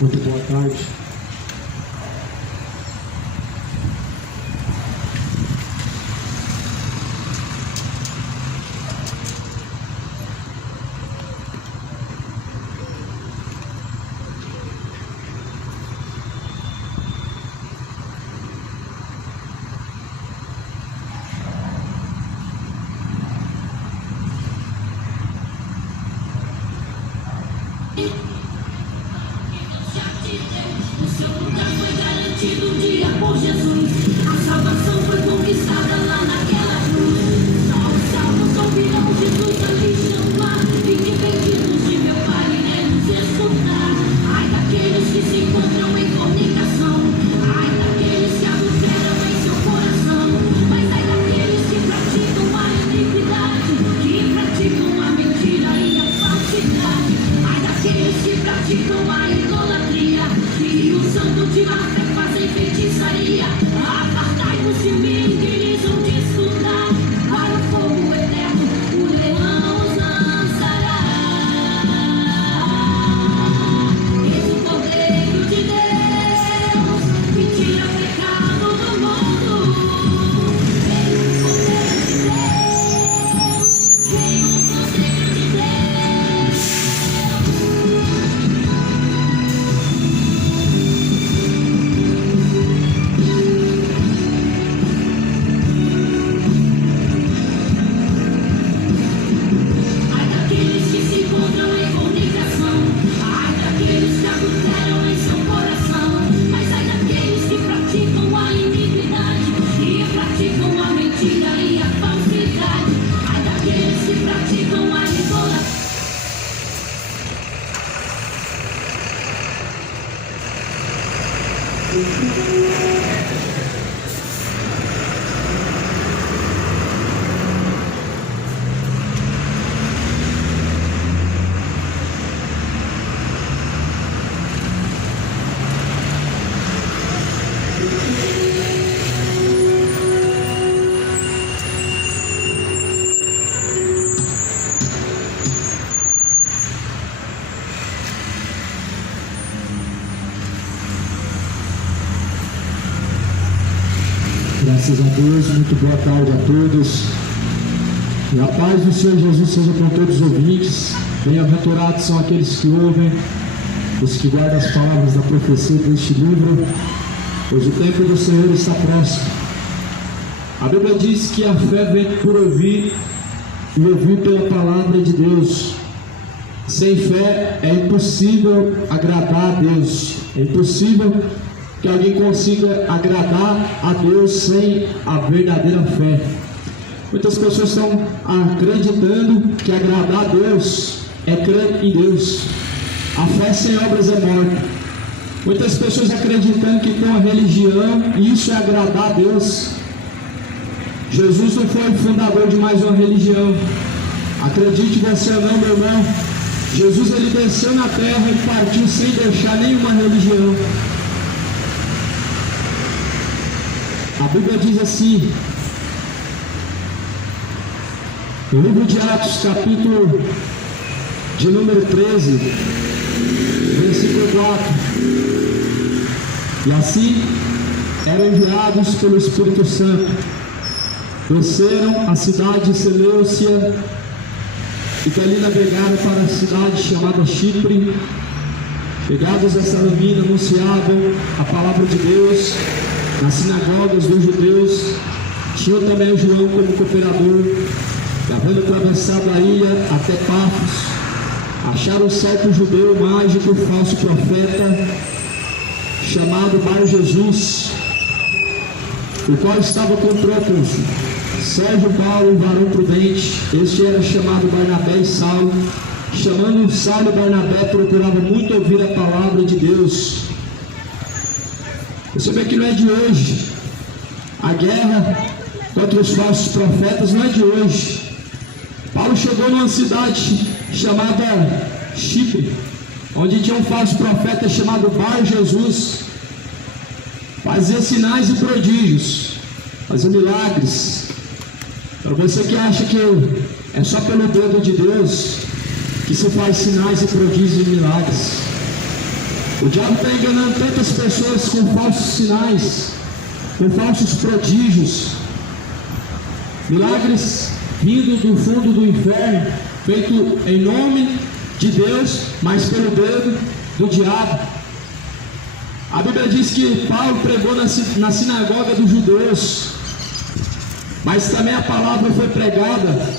Muito boa tarde. O seu lugar foi garantido um dia por Jesus. A salvação foi conquistada lá naquela cruz. Só os salvos ouvirão Jesus ali chamar. Fiquem benditos de meu Pai, iremos escutar. Ai daqueles que se encontram em fornicação. Ai daqueles que adulteram em seu coração. Mas ai daqueles que praticam a iniquidade, que praticam a mentira e a falsidade. Ai daqueles que praticam a idolatria e usando de má fé fazem feitiçaria. Apartai-vos de mim, que lhes hão de escutar. Para o fogo eterno o leão os lançará. Eis o Cordeiro de Deus que tira o pecado do mundo. Eis o Cordeiro de Deus, vem o Cordeiro de Deus. Ai daqueles que se encontram em fornicação. Ai daqueles que adulteram em seu coração. Mas ai daqueles que praticam a iniquidade e praticam a mentira e a falsidade. Ai daqueles que praticam a idolatria. Graças a Deus, muito boa tarde a todos. E a paz do Senhor Jesus seja com todos os ouvintes. Bem-aventurados são aqueles que ouvem, os que guardam as palavras da profecia deste livro, pois o tempo do Senhor está próximo. A Bíblia diz que a fé vem por ouvir e ouvir pela palavra de Deus. Sem fé é impossível agradar a Deus. É impossível que alguém consiga agradar a Deus sem a verdadeira fé. Muitas pessoas estão acreditando que agradar a Deus é crer em Deus. A fé sem obras é morta. Muitas pessoas acreditando que tem uma religião e isso é agradar a Deus. Jesus não foi o fundador de mais uma religião. Acredite você ou não, meu irmão, Jesus ele desceu na terra e partiu sem deixar nenhuma religião. A Bíblia diz assim, no livro de Atos, capítulo de número 13, versículo 4: E assim eram enviados pelo Espírito Santo, desceram a cidade de Seleucia e dali navegaram para a cidade chamada Chipre. Chegados a Salamina, anunciavam a palavra de Deus nas sinagogas dos judeus. Tinha também João como cooperador. E havendo atravessado a ilha até Pafos, acharam certo judeu mágico, falso profeta, chamado Bar Jesus, o qual estava com o próprio Sérgio Paulo, um varão prudente. Este era chamado Barnabé e Saulo. Chamando Saulo, Barnabé procurava muito ouvir a palavra de Deus. Você vê que não é de hoje. A guerra contra os falsos profetas não é de hoje. Paulo chegou numa cidade chamada Chipre, onde tinha um falso profeta chamado Bar Jesus. Fazia sinais e prodígios, fazia milagres. Para você que acha que é só pelo dedo de Deus que se faz sinais e prodígios e milagres, o diabo está enganando tantas pessoas com falsos sinais, com falsos prodígios, milagres vindo do fundo do inferno, feito em nome de Deus, mas pelo dedo do diabo. A Bíblia diz que Paulo pregou na sinagoga dos judeus, mas também a palavra foi pregada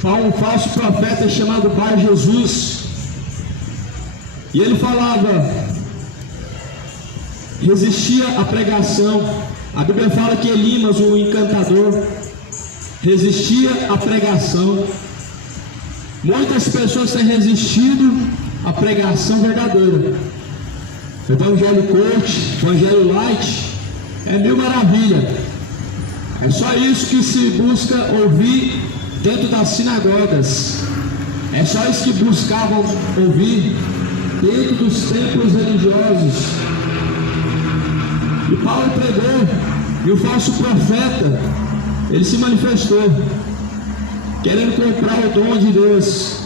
para um falso profeta chamado Bar Jesus, e ele falava, resistia à pregação. A Bíblia fala que Elimas, o encantador, resistia à pregação. Muitas pessoas têm resistido à pregação verdadeira. Evangelho coach, evangelho light, é mil maravilha. É só isso que se busca ouvir dentro das sinagogas. É só isso que buscavam ouvir dentro dos templos religiosos. E Paulo pregou, e o falso profeta, ele se manifestou, querendo comprar o dom de Deus.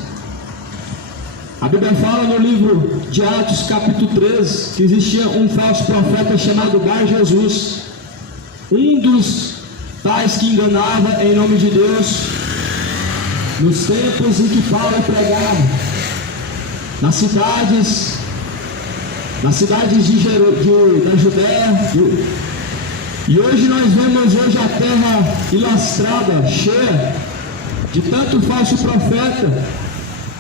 A Bíblia fala no livro de Atos, capítulo 13, que existia um falso profeta chamado Bar Jesus, um dos tais que enganava em nome de Deus, nos tempos em que Paulo pregava, nas cidades da Judéia, e hoje nós vemos a terra ilastrada, cheia de tanto falso profeta,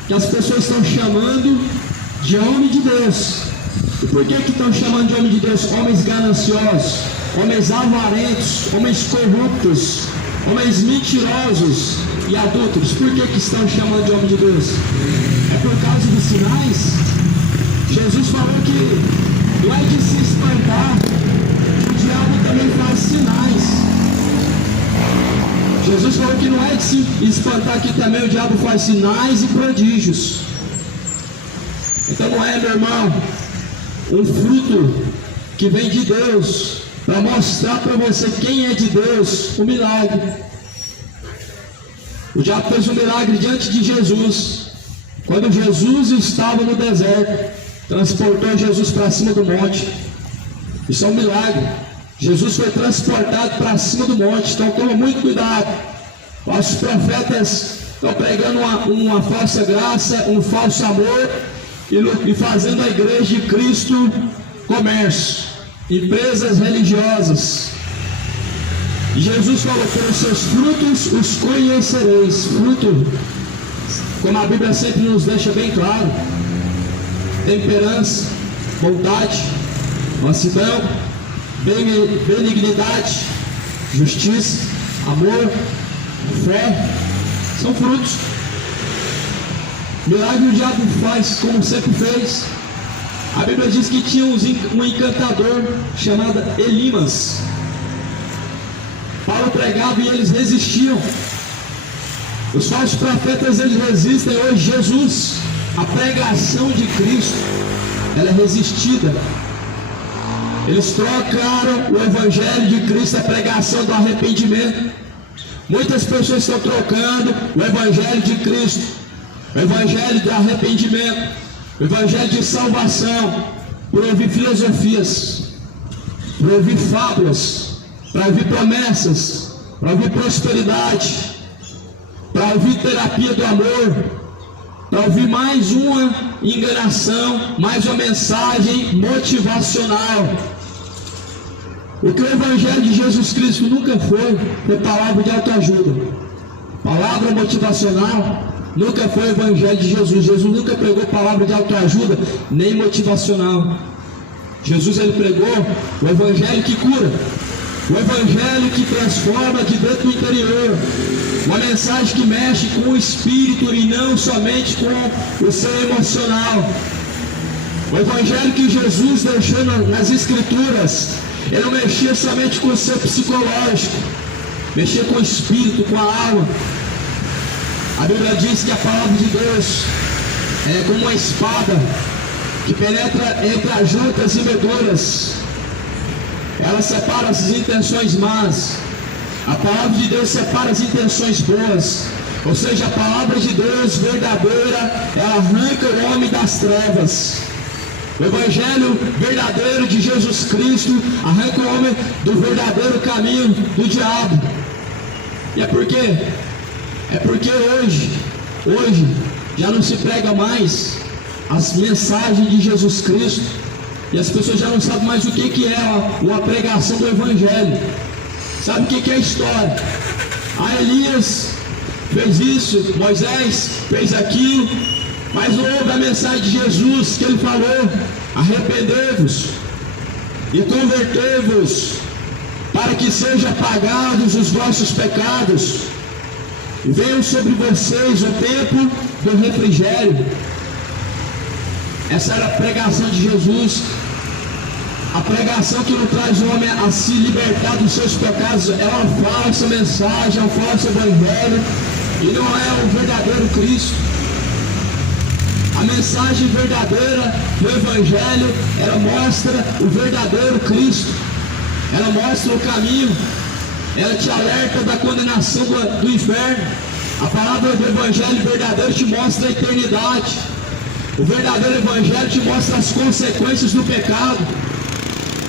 que as pessoas estão chamando de homem de Deus. E por que estão chamando de homem de Deus? Homens gananciosos, homens avarentos, homens corruptos, homens mentirosos e adúlteros. Por que estão chamando de homem de Deus? É por causa dos sinais. Jesus falou que não é de se espantar, o diabo também faz sinais. Jesus falou que não é de se espantar que também o diabo faz sinais e prodígios. Então não é, meu irmão, um fruto que vem de Deus para mostrar para você quem é de Deus, um milagre. O diabo fez um milagre diante de Jesus. Quando Jesus estava no deserto, transportou Jesus para cima do monte. Isso é um milagre. Jesus foi transportado para cima do monte. Então toma muito cuidado. Os profetas estão pregando uma falsa graça, um falso amor, e fazendo a igreja de Cristo comércio, empresas religiosas. E Jesus falou: pelos seus frutos os conhecereis. Fruto, como a Bíblia sempre nos deixa bem claro: temperança, bondade, mansidão, benignidade, justiça, amor, fé, são frutos. Milagre o diabo faz, como sempre fez. A Bíblia diz que tinha um encantador chamado Elimas. Paulo pregava e eles resistiam. Os falsos profetas, eles resistem hoje. Jesus, a pregação de Cristo, ela é resistida. Eles trocaram o evangelho de Cristo, a pregação do arrependimento. Muitas pessoas estão trocando o evangelho de Cristo, o evangelho do arrependimento, o evangelho de salvação, por ouvir filosofias, por ouvir fábulas, para ouvir promessas, para ouvir prosperidade, para ouvir terapia do amor, para ouvir mais uma enganação, mais uma mensagem motivacional. O que o evangelho de Jesus Cristo nunca foi palavra de autoajuda, palavra motivacional. Nunca foi o evangelho de Jesus. Jesus nunca pregou palavra de autoajuda, nem motivacional. Jesus, ele pregou o evangelho que cura, o evangelho que transforma de dentro do interior, uma mensagem que mexe com o espírito e não somente com o seu emocional. O evangelho que Jesus deixou nas escrituras, ele não mexia somente com o seu psicológico, mexia com o espírito, com a alma. A Bíblia diz que a palavra de Deus é como uma espada que penetra entre as juntas e medulas, ela separa as intenções más. A palavra de Deus separa as intenções boas. Ou seja, a palavra de Deus verdadeira, ela arranca o homem das trevas. O Evangelho verdadeiro de Jesus Cristo arranca o homem do verdadeiro caminho do diabo. E é por quê? É porque hoje já não se prega mais as mensagens de Jesus Cristo. E as pessoas já não sabem mais o que é uma pregação do Evangelho. Sabe o que é a história? Elias fez isso, Moisés fez aquilo, mas não houve a mensagem de Jesus que ele falou: arrependei-vos e convertei-vos, para que sejam apagados os vossos pecados, e venham sobre vocês o tempo do refrigério. Essa era a pregação de Jesus. A pregação que não traz o homem a se libertar dos seus pecados é uma falsa mensagem, é um falso evangelho, e não é o verdadeiro Cristo. A mensagem verdadeira do evangelho, ela mostra o verdadeiro Cristo, ela mostra o caminho, ela te alerta da condenação do inferno. A palavra do evangelho verdadeiro te mostra a eternidade. O verdadeiro evangelho te mostra as consequências do pecado.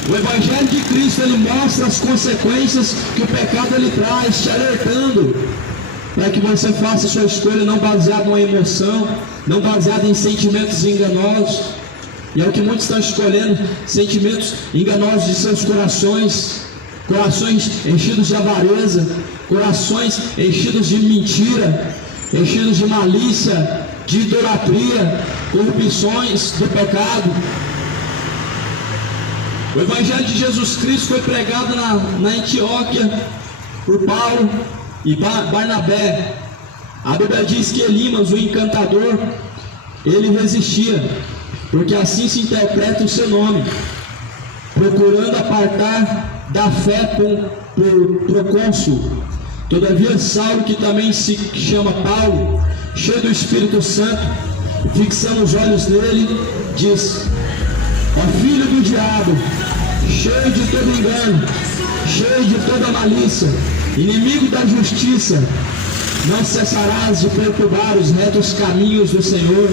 O Evangelho de Cristo, ele mostra as consequências que o pecado ele traz, te alertando para que você faça a sua escolha não baseada em uma emoção, não baseada em sentimentos enganosos. E é o que muitos estão escolhendo, sentimentos enganosos de seus corações, corações enchidos de avareza, corações enchidos de mentira, enchidos de malícia, de idolatria, corrupções do pecado. O Evangelho de Jesus Cristo foi pregado na Antioquia por Paulo e Barnabé. A Bíblia diz que Elimas, o encantador, ele resistia, porque assim se interpreta o seu nome, procurando apartar da fé por procônsul. Todavia Saulo, que também se chama Paulo, cheio do Espírito Santo, fixando os olhos nele, diz: ó filho do diabo, cheio de todo engano, cheio de toda malícia, inimigo da justiça, não cessarás de perturbar os retos caminhos do Senhor.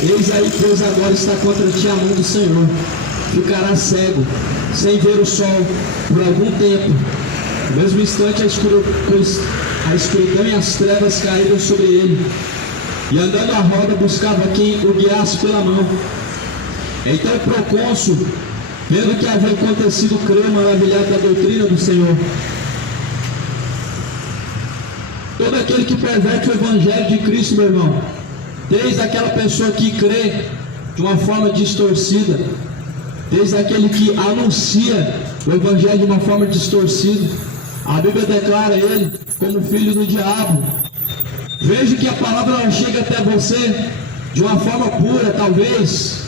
Eis aí, pois agora está contra ti a mão do Senhor. Ficará cego, sem ver o sol, por algum tempo. No mesmo instante a escuridão e as trevas caíram sobre ele, e andando à roda buscava quem o guiasse pela mão. Então o procônsul, vendo que havia acontecido, creu, maravilhado da doutrina do Senhor. Todo aquele que perverte o Evangelho de Cristo, meu irmão, desde aquela pessoa que crê de uma forma distorcida, desde aquele que anuncia o Evangelho de uma forma distorcida, a Bíblia declara ele como filho do diabo. Veja que a palavra chega até você de uma forma pura, talvez,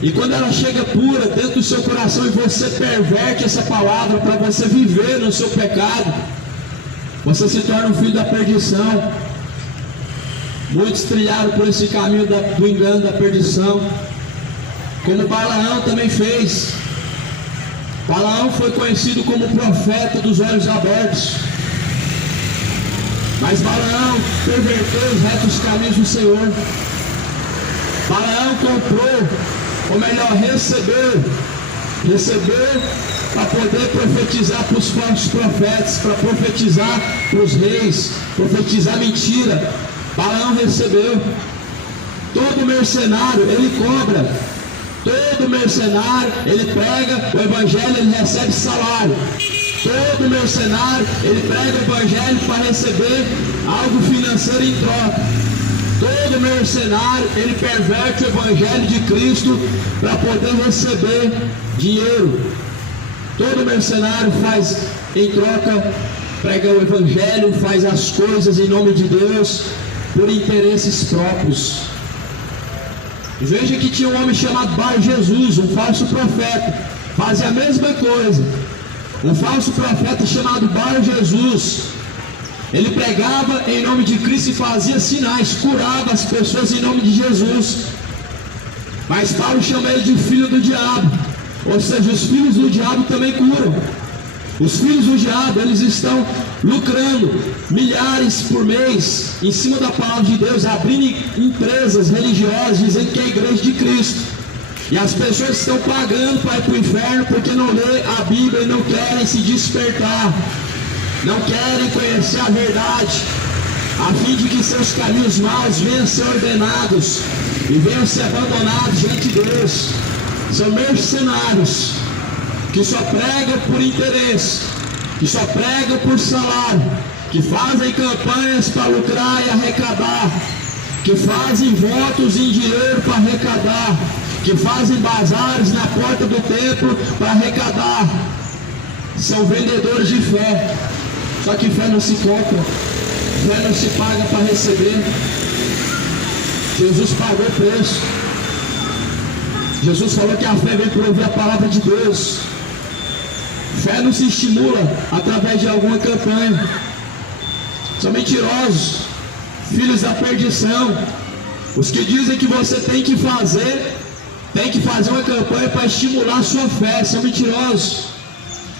e quando ela chega pura dentro do seu coração e você perverte essa palavra para você viver no seu pecado, você se torna um filho da perdição. Muitos trilharam por esse caminho do engano, da perdição, como Balaão também fez. Balaão foi conhecido como profeta dos olhos abertos, mas Balaão perverteu os retos caminhos do Senhor. Balaão comprou, ou melhor, recebeu para poder profetizar para os falsos profetas, para profetizar para os reis, profetizar mentira. Balaão recebeu. Todo mercenário, ele cobra. Todo mercenário, ele prega o Evangelho, ele recebe salário. Todo mercenário, ele prega o Evangelho para receber algo financeiro em troca. Todo mercenário, ele perverte o Evangelho de Cristo para poder receber dinheiro. Todo mercenário faz em troca, prega o Evangelho, faz as coisas em nome de Deus por interesses próprios. Veja que tinha um homem chamado Bar Jesus, um falso profeta, fazia a mesma coisa. Um falso profeta chamado Bar Jesus, ele pregava em nome de Cristo e fazia sinais, curava as pessoas em nome de Jesus. Mas Paulo chama ele de filho do diabo. Ou seja, os filhos do diabo também curam. Os filhos do diabo, eles estão lucrando milhares por mês em cima da palavra de Deus, abrindo empresas religiosas, dizendo que é a igreja de Cristo. E as pessoas estão pagando para ir para o inferno porque não lê a Bíblia e não querem se despertar, não querem conhecer a verdade, a fim de que seus caminhos maus venham a ser ordenados e venham a ser abandonados diante de Deus. São mercenários que só pregam por interesse, que só pregam por salário, que fazem campanhas para lucrar e arrecadar, que fazem votos em dinheiro para arrecadar, que fazem bazares na porta do templo para arrecadar. São vendedores de fé. Só que fé não se compra, fé não se paga para receber. Jesus pagou o preço. Jesus falou que a fé vem por ouvir a palavra de Deus. Fé não se estimula através de alguma campanha. São mentirosos, filhos da perdição. Os que dizem que você tem que fazer uma campanha para estimular a sua fé, são mentirosos.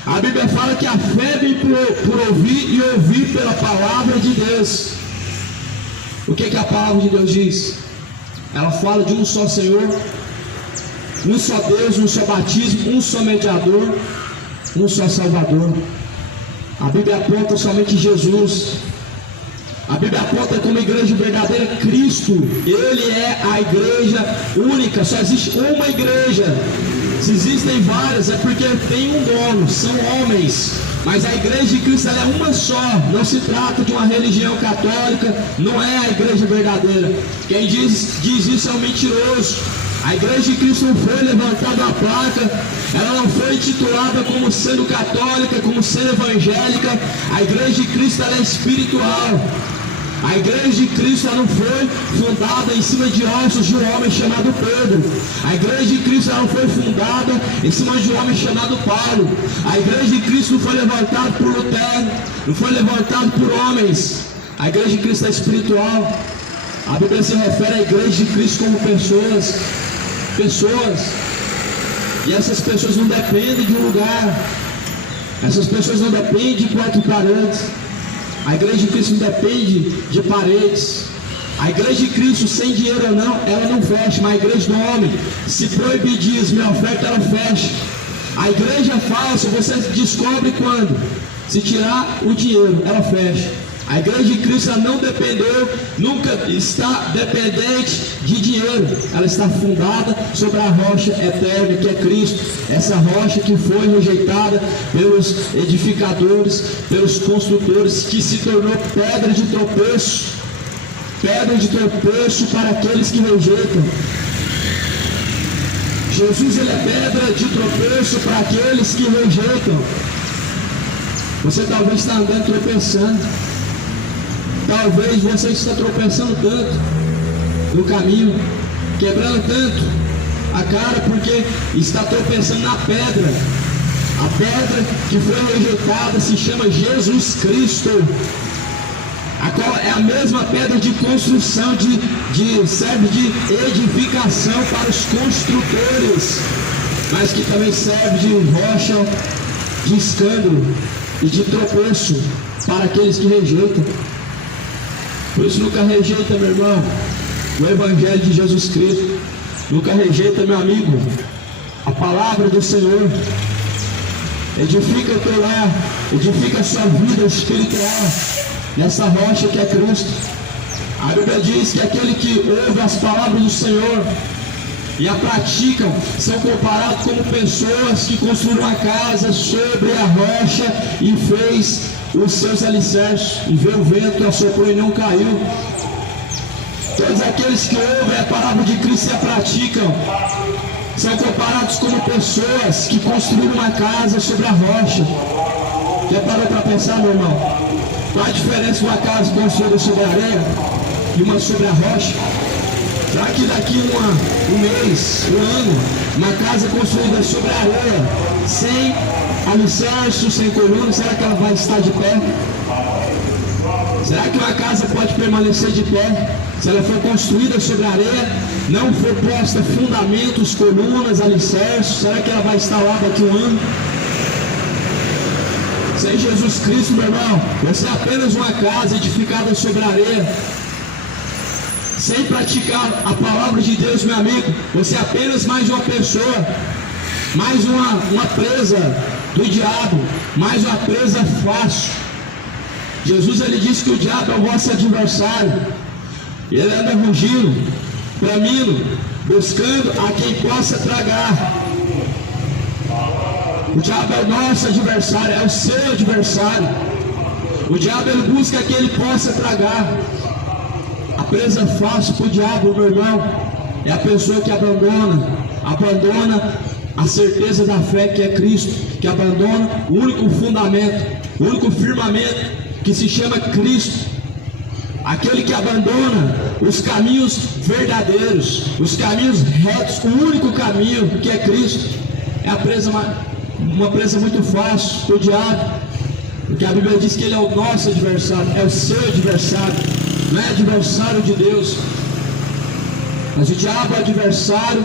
A Bíblia fala que a fé vem por ouvir e ouvir pela palavra de Deus. O que a palavra de Deus diz? Ela fala de um só Senhor, um só Deus, um só batismo, um só mediador, um só Salvador. A Bíblia aponta somente Jesus. A Bíblia aponta como igreja verdadeira Cristo. Ele é a igreja única. Só existe uma igreja. Se existem várias é porque tem um dono, são homens. Mas a igreja de Cristo ela é uma só. Não se trata de uma religião católica. Não é a igreja verdadeira. Quem diz isso é um mentiroso. A igreja de Cristo não foi levantada a placa, ela não foi intitulada como sendo católica, como sendo evangélica. A igreja de Cristo ela é espiritual. A igreja de Cristo ela não foi fundada em cima de ossos de um homem chamado Pedro. A igreja de Cristo ela não foi fundada em cima de um homem chamado Paulo. A igreja de Cristo não foi levantada por Lutero, não foi levantada por homens. A igreja de Cristo é espiritual. A Bíblia se refere à igreja de Cristo como pessoas. E essas pessoas não dependem de um lugar. Essas pessoas não dependem de quatro paredes. A igreja de Cristo não depende de paredes. A igreja de Cristo, sem dinheiro ou não, ela não fecha. Mas a igreja do homem, se proibir dízimo e oferta, ela fecha. A igreja falsa, você descobre quando? Se tirar o dinheiro, ela fecha. A igreja de Cristo ela não dependeu, nunca está dependente de dinheiro. Ela está fundada sobre a rocha eterna que é Cristo. Essa rocha que foi rejeitada pelos edificadores, pelos construtores, que se tornou pedra de tropeço. Pedra de tropeço para aqueles que rejeitam. Jesus ele é pedra de tropeço para aqueles que rejeitam. Você talvez está andando tropeçando. Talvez você está tropeçando tanto no caminho, quebrando tanto a cara porque está tropeçando na pedra. A pedra que foi rejeitada se chama Jesus Cristo, a qual é a mesma pedra de construção, serve de edificação para os construtores, mas que também serve de rocha de escândalo e de tropeço para aqueles que rejeitam. Por isso nunca rejeita, meu irmão, o Evangelho de Jesus Cristo. Nunca rejeita, meu amigo, a palavra do Senhor. Edifica o teu lar, edifica a sua vida espiritual nessa rocha que é Cristo. A Bíblia diz que aquele que ouve as palavras do Senhor e a praticam são comparados como pessoas que construíram uma casa sobre a rocha e fez os seus alicerces, e veio o vento, assoprou e não caiu. Todos aqueles que ouvem a palavra de Cristo e a praticam são comparados como pessoas que construíram uma casa sobre a rocha. Já parou para pensar, meu irmão? Qual a diferença de uma casa construída sobre a areia e uma sobre a rocha? Será que daqui um mês, um ano, uma casa construída sobre a areia, sem alicerce, sem coluna, será que ela vai estar de pé? Será que uma casa pode permanecer de pé, se ela for construída sobre a areia, não for posta fundamentos, colunas, alicerces, será que ela vai estar lá daqui a um ano? Sem Jesus Cristo, meu irmão, você é apenas uma casa edificada sobre a areia. Sem praticar a palavra de Deus, meu amigo, você é apenas mais uma pessoa, mais uma presa do diabo, mais uma presa fácil. Jesus, ele disse que o diabo é o vosso adversário. Ele anda rugindo, bramindo, buscando a quem possa tragar. O diabo é o nosso adversário, é o seu adversário. O diabo, ele busca que ele possa tragar. A presa fácil para o diabo, meu irmão, é a pessoa que abandona a certeza da fé que é Cristo, que abandona o único fundamento, o único firmamento que se chama Cristo. Aquele que abandona os caminhos verdadeiros, os caminhos retos, o único caminho que é Cristo, é uma presa muito fácil para o diabo, porque a Bíblia diz que ele é o nosso adversário, é o seu adversário, não é adversário de Deus. Mas o diabo é adversário,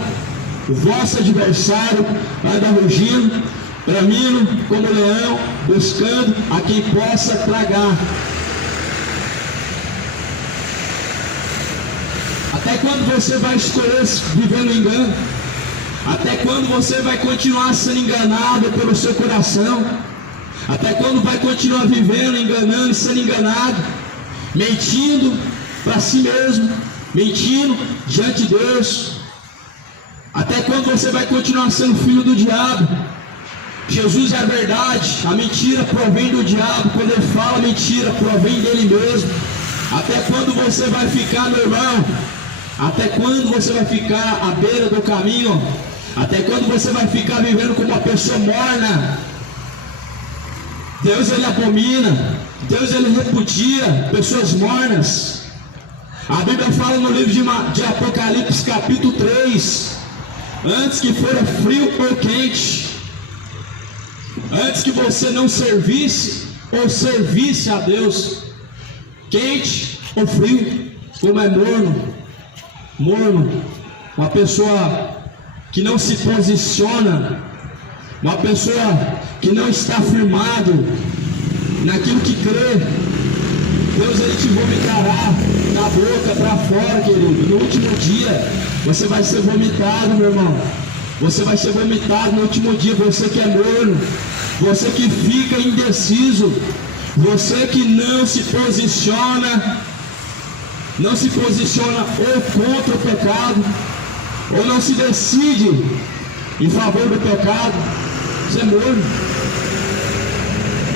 o vosso adversário, anda rugindo, bramindo como leão, buscando a quem possa tragar. Até quando você vai escolher viver no engano? Até quando você vai continuar sendo enganado pelo seu coração? Até quando vai continuar vivendo, enganando e sendo enganado? Mentindo para si mesmo, mentindo diante de Deus? Até quando você vai continuar sendo filho do diabo? Jesus é a verdade, a mentira provém do diabo. Quando ele fala mentira, provém dele mesmo. Até quando você vai ficar, meu irmão? Até quando você vai ficar à beira do caminho? Até quando você vai ficar vivendo como uma pessoa morna? Deus, ele abomina, Deus, ele repudia pessoas mornas. A Bíblia fala no livro de Apocalipse, capítulo 3, antes que fora frio ou quente, antes que você não servisse ou servisse a Deus, quente ou frio, como é morno, uma pessoa que não se posiciona, uma pessoa que não está firmado naquilo que crê, Deus, ele te vomitará da boca para fora, querido. No último dia você vai ser vomitado, meu irmão. Você vai ser vomitado no último dia. Você que é morno, você que fica indeciso, você que não se posiciona ou contra o pecado, ou não se decide em favor do pecado, você é morno.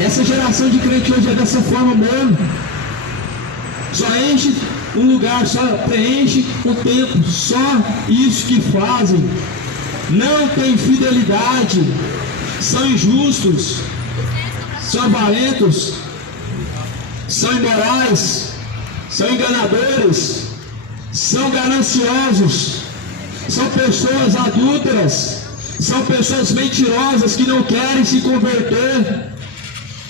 Essa geração de crente hoje é dessa forma, morno. Só enche um lugar, só preenche o tempo, só isso que fazem. Não tem fidelidade, são injustos, são avarentos, são imorais, são enganadores, são gananciosos, são pessoas adúlteras, são pessoas mentirosas que não querem se converter.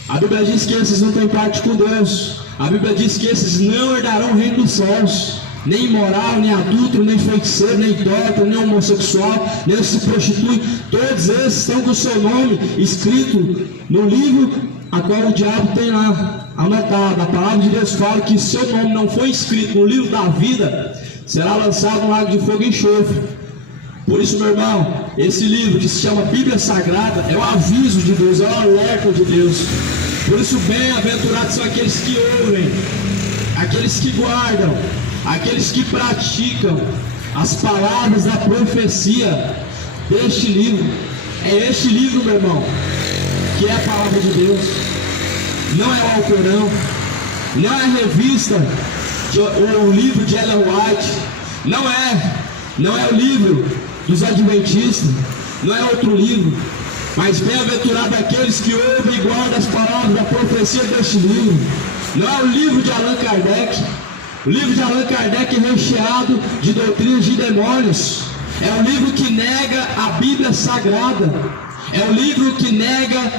A Bíblia diz que esses não têm parte com Deus. A Bíblia diz que esses não herdarão o reino dos céus. Nem imoral, nem adúltero, nem feiticeiro, nem idólatra, nem homossexual, nem se prostitui. Todos esses estão com o seu nome escrito no livro a qual o diabo tem lá anotado. A palavra de Deus fala que se seu nome não foi escrito no livro da vida, será lançado no lago de fogo e enxofre. Por isso, meu irmão, esse livro que se chama Bíblia Sagrada é o aviso de Deus, é o alerta de Deus. Por isso, bem-aventurados são aqueles que ouvem, aqueles que guardam, aqueles que praticam as palavras da profecia deste livro. É este livro, meu irmão, que é a palavra de Deus. Não é o Alcorão, não é a revista, o livro de Ellen White, não é o livro dos Adventistas, não é outro livro, mas bem-aventurado aqueles que ouvem e guardam as palavras da profecia deste livro. Não é o livro de Allan Kardec. O livro de Allan Kardec é recheado de doutrinas de demônios. É o livro que nega a Bíblia Sagrada. É o livro que nega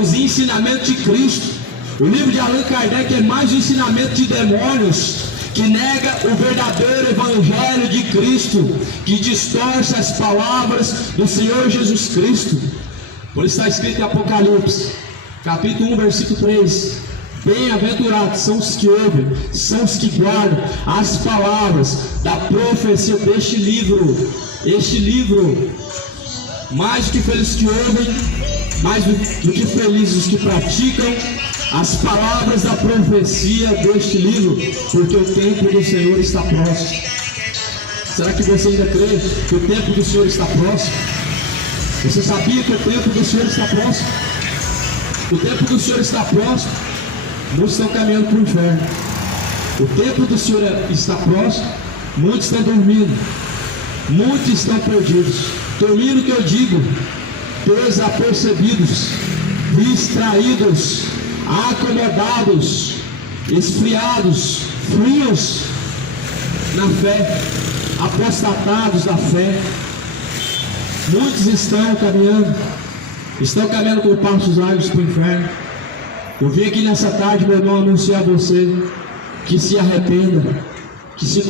os ensinamentos de Cristo. O livro de Allan Kardec é mais um ensinamento de demônios que nega o verdadeiro evangelho de Cristo, que distorce as palavras do Senhor Jesus Cristo. Por isso está escrito em Apocalipse, capítulo 1, versículo 3: bem-aventurados são os que ouvem, são os que guardam as palavras da profecia deste livro. Este livro, mais do que felizes que ouvem, mais do que felizes os que praticam as palavras da profecia deste livro, porque o tempo do Senhor está próximo. Será que você ainda crê que o tempo do Senhor está próximo? Você sabia que o tempo do Senhor está próximo? O tempo do Senhor está próximo. Muitos estão caminhando para o inferno. O tempo do Senhor está próximo. Muitos estão dormindo. Muitos estão perdidos. Dormindo, que eu digo, desapercebidos, distraídos, acomodados, esfriados, frios na fé, apostatados da fé. Muitos estão caminhando por passos largos para o inferno. Eu vim aqui nessa tarde, meu irmão, anunciar a você que se arrependa, que se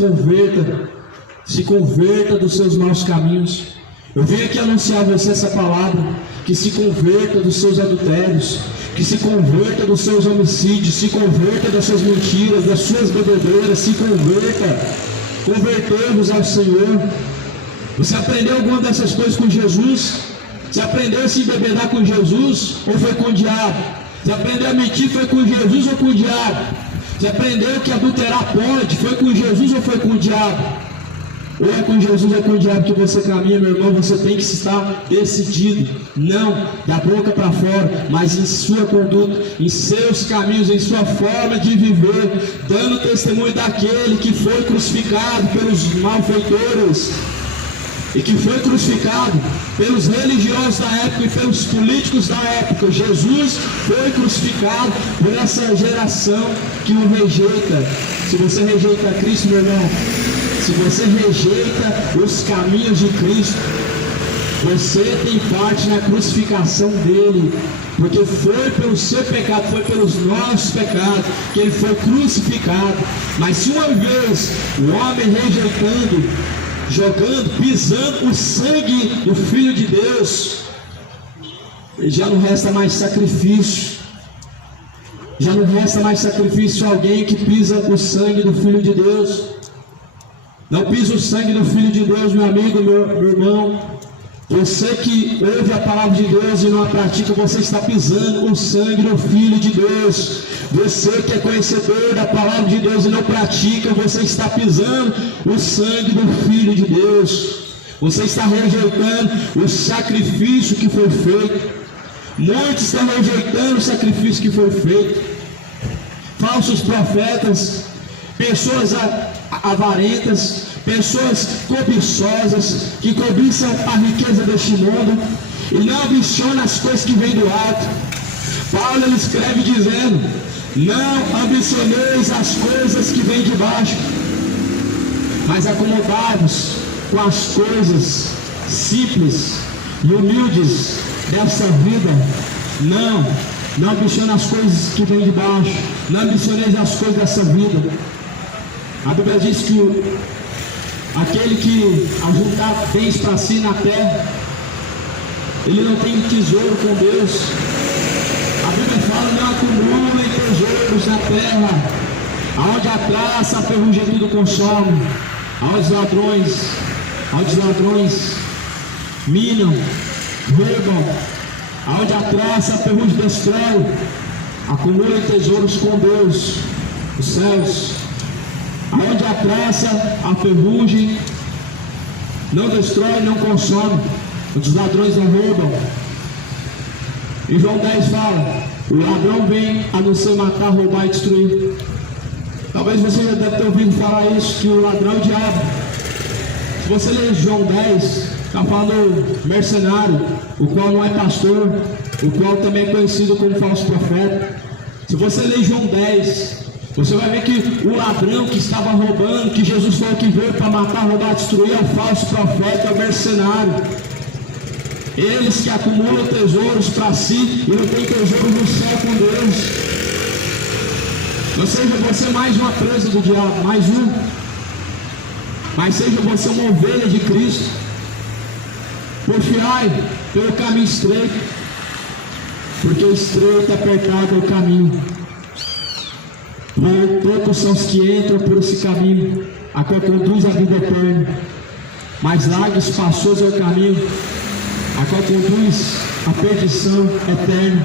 converta dos seus maus caminhos. Eu vim aqui anunciar a você essa palavra, que se converta dos seus adultérios, que se converta dos seus homicídios, se converta das suas mentiras, das suas bebedeiras, se convertemos ao Senhor. Você aprendeu alguma dessas coisas com Jesus? Você aprendeu a se embebedar com Jesus ou foi com o diabo? Você aprendeu a mentir, foi com Jesus ou com o diabo? Você aprendeu que adulterar pode, foi com Jesus ou foi com o diabo? Ou é com Jesus ou é com o diabo que você caminha, meu irmão? Você tem que estar decidido, não da boca para fora, mas em sua conduta, em seus caminhos, em sua forma de viver, dando testemunho daquele que foi crucificado pelos malfeitores e que foi crucificado pelos religiosos da época e pelos políticos da época. Jesus foi crucificado por essa geração que o rejeita. Se você rejeita Cristo, meu irmão, se você rejeita os caminhos de Cristo, você tem parte na crucificação dele, porque foi pelo seu pecado, foi pelos nossos pecados que ele foi crucificado. Mas se uma vez o homem rejeitando, jogando, pisando o sangue do Filho de Deus, já não resta mais sacrifício. Já não resta mais sacrifício a alguém que pisa o sangue do Filho de Deus. Não pisa o sangue do Filho de Deus, meu amigo, meu irmão. Você que ouve a palavra de Deus e não a pratica, você está pisando o sangue do Filho de Deus. Você que é conhecedor da palavra de Deus e não pratica, você está pisando o sangue do Filho de Deus. Você está rejeitando o sacrifício que foi feito. Muitos estão rejeitando o sacrifício que foi feito. Falsos profetas, pessoas avarentas, pessoas cobiçosas, que cobiçam a riqueza deste mundo e não ambicionam as coisas que vêm do alto. Paulo ele escreve dizendo: não ambicioneis as coisas que vêm de baixo, mas acomodai-vos com as coisas simples e humildes dessa vida. Não ambicione as coisas que vêm de baixo, não ambicioneis as coisas dessa vida. A Bíblia diz que aquele que ajuntar bens para si na terra, ele não tem tesouro com Deus. A Bíblia fala: não acumulem tesouros na terra, aonde a traça, a ferrugem tudo consome, aonde os ladrões minam, roubam, aonde a traça, a ferrugem destrói. Acumulem tesouros com Deus, os céus, aonde a traça, a ferrugem não destrói, não consome, os ladrões não roubam. Em João 10 fala: o ladrão vem a não ser matar, roubar e destruir. Talvez você já deve ter ouvido falar isso, que o ladrão é o diabo. Se você ler João 10, está falando mercenário, o qual não é pastor, o qual também é conhecido como falso profeta. Se você ler João 10, você vai ver que o ladrão que estava roubando, que Jesus falou que veio para matar, roubar, destruir, é o falso profeta, é o mercenário. Eles que acumulam tesouros para si e não tem tesouro no céu com Deus. Não seja você mais uma presa do diabo, mais um. Mas seja você uma ovelha de Cristo. Porfiai pelo caminho estreito, porque estreito e apertado é o caminho. Poucos são os que entram por esse caminho, a qual conduz à vida eterna. Mais largo e espaçoso é o caminho, a qual conduz à perdição eterna.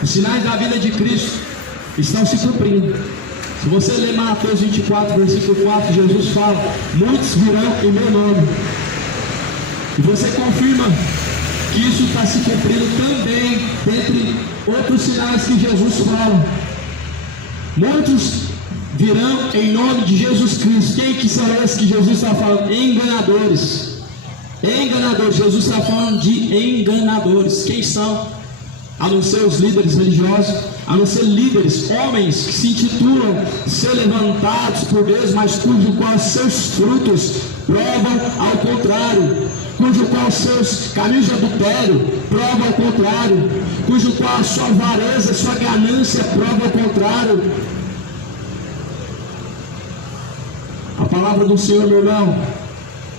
Os sinais da vida de Cristo estão se cumprindo. Se você ler Mateus 24, versículo 4, Jesus fala: muitos virão em meu nome. E você confirma que isso está se cumprindo também, dentre outros sinais que Jesus fala. Muitos virão em nome de Jesus Cristo. Quem que são esses que Jesus está falando? Enganadores. Enganadores. Jesus está falando de enganadores. Quem são? A não ser os líderes religiosos, a não ser líderes, homens que se intitulam ser levantados por Deus, mas cujo qual seus frutos provam ao contrário, cujo qual seus caminhos de adultério provam ao contrário, cujo qual a sua avareza, sua ganância prova ao contrário. A palavra do Senhor, meu irmão,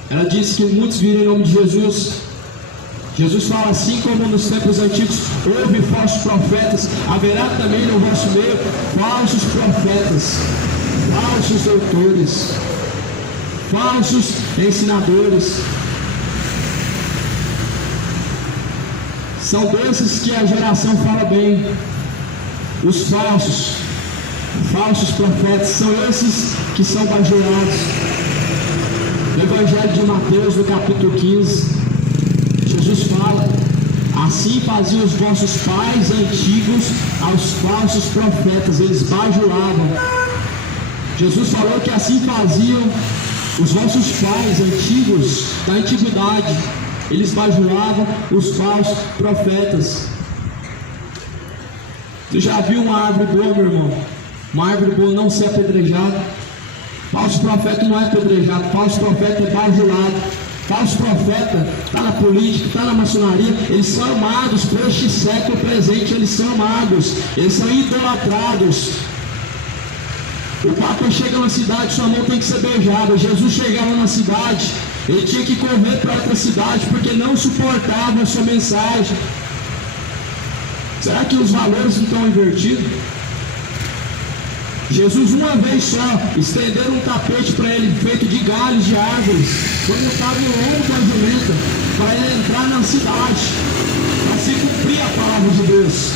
ela diz que muitos virão em nome de Jesus. Jesus fala: assim como nos tempos antigos houve falsos profetas, haverá também no vosso meio falsos profetas, falsos doutores, falsos ensinadores. São desses que a geração fala bem. Os falsos profetas, são esses que são bajulados. No Evangelho de Mateus, no capítulo 15, Jesus fala: assim faziam os vossos pais antigos aos falsos profetas, eles bajulavam. Jesus falou que assim faziam os vossos pais antigos da antiguidade, eles bajulavam os falsos profetas. Você já viu uma árvore boa, meu irmão? Uma árvore boa não ser apedrejada. Falso profeta não é apedrejado, falso profeta é bajulado. Falso profeta está na política, está na maçonaria. Eles são amados por este século presente, eles são amados, eles são idolatrados. O Papa chega na cidade, sua mão tem que ser beijada. Jesus chegava na cidade, ele tinha que correr para outra cidade, porque não suportava a sua mensagem. Será que os valores não estão invertidos? Jesus uma vez só estenderam um tapete para ele, feito de galhos de árvores, quando estava em longo da jumenta, para ele entrar na cidade, para se cumprir a palavra de Deus.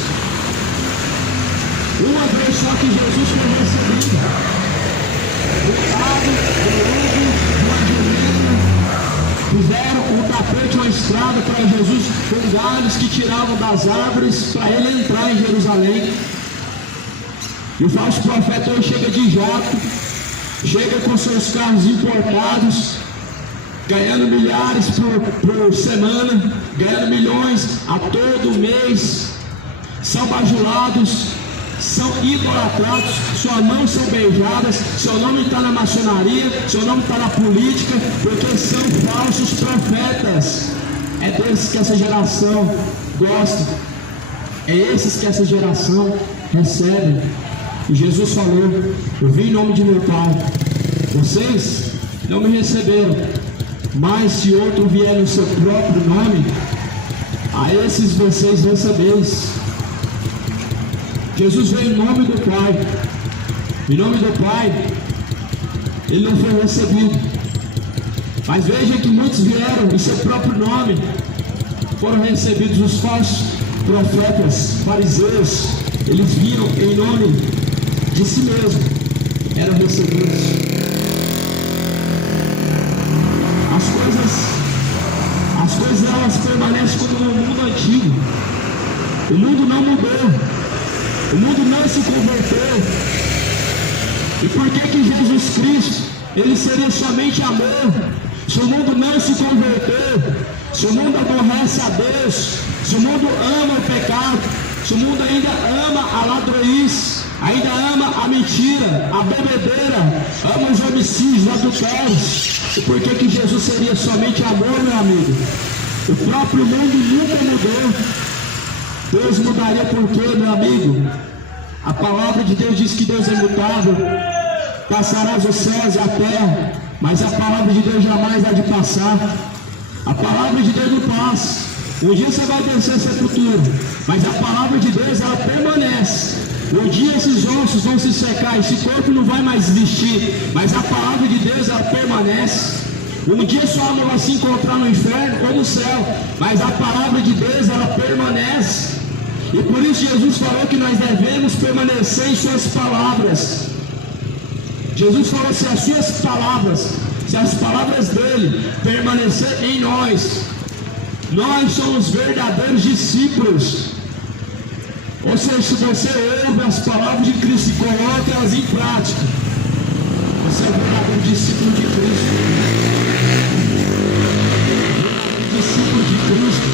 Uma vez só que Jesus foi recebido, botado ao longo de uma jumenta, fizeram um tapete, uma estrada para Jesus, com galhos que tiravam das árvores, para ele entrar em Jerusalém. E o falso profeta hoje chega de jato, chega com seus carros importados, ganhando milhares por semana, ganhando milhões a todo mês, são bajulados, são idolatrados, suas mãos são beijadas, seu nome está na maçonaria, seu nome está na política, porque são falsos profetas. É desses que essa geração gosta, é esses que essa geração recebe. E Jesus falou: eu vim em nome de meu Pai, vocês não me receberam, mas se outro vier no seu próprio nome, a esses vocês recebeis. Jesus veio em nome do Pai. Em nome do Pai, ele não foi recebido. Mas veja que muitos vieram em seu próprio nome, foram recebidos. Os falsos profetas, fariseus, eles viram em nome de si mesmo, eram recebidos. As coisas elas permanecem como no mundo antigo. O mundo não mudou, o mundo não se converteu. E por que Jesus Cristo, ele seria somente amor? Se o mundo não se converteu, se o mundo aborrece a Deus, se o mundo ama o pecado, se o mundo ainda ama a ladroice, ainda ama a mentira, a bebedeira, ama os homicídios, os adultérios, e por que Jesus seria somente amor, meu amigo? O próprio mundo nunca mudou. Deus mudaria por quê, meu amigo? A palavra de Deus diz que Deus é imutável. Passarás os céus e a terra, mas a palavra de Deus jamais há de passar. A palavra de Deus não passa. Um dia você vai descer a sepultura, mas a palavra de Deus ela permanece. Um dia esses ossos vão se secar, esse corpo não vai mais existir, mas a palavra de Deus ela permanece. Um dia sua alma vai se encontrar no inferno ou no céu, mas a palavra de Deus ela permanece. E por isso Jesus falou que nós devemos permanecer em suas palavras. Jesus falou se as palavras dele permanecer em nós, nós somos verdadeiros discípulos. Ou seja, se você ouve as palavras de Cristo e coloca elas em prática, você é um verdadeiro discípulo de Cristo. Verdadeiro discípulo de Cristo.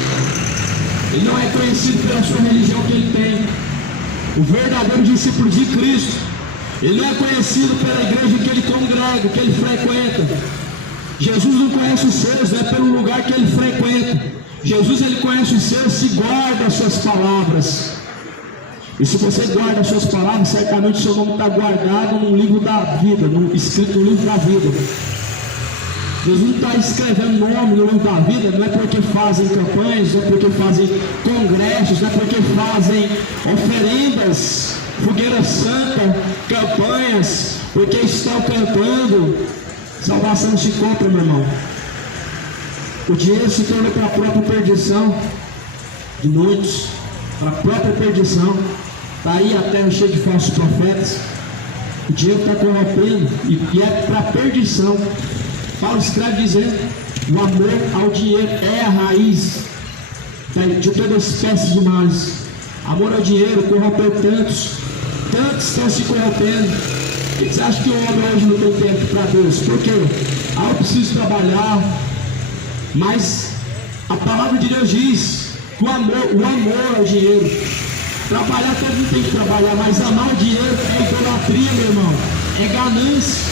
Ele não é conhecido pela sua religião que ele tem. O verdadeiro discípulo de Cristo, ele não é conhecido pela igreja que ele congrega, que ele frequenta. Jesus não conhece os seus, não é pelo lugar que ele frequenta. Jesus ele conhece os seus se guarda as suas palavras. E se você guarda as suas palavras, certamente o seu nome está guardado no livro da vida, escrito no livro da vida. Jesus não está escrevendo nome no livro da vida, não é porque fazem campanhas, não é porque fazem congressos, não é porque fazem oferendas, fogueira santa, campanhas, porque estão cantando. Salvação se compra, meu irmão. O dinheiro se torna para a própria perdição de muitos, para a própria perdição. Está aí a terra cheia de falsos profetas. O dinheiro está corrompendo e é para a perdição. Paulo escreve dizendo: o amor ao dinheiro é a raiz de toda espécie de males. Amor ao dinheiro corrompeu tantos estão se corrompendo. Eles acham que o homem hoje não tem tempo para Deus. Por quê? Eu preciso trabalhar. Mas a palavra de Deus diz que o amor ao dinheiro. Trabalhar, todo mundo tem que trabalhar, mas amar o dinheiro é idolatria, meu irmão. É ganância.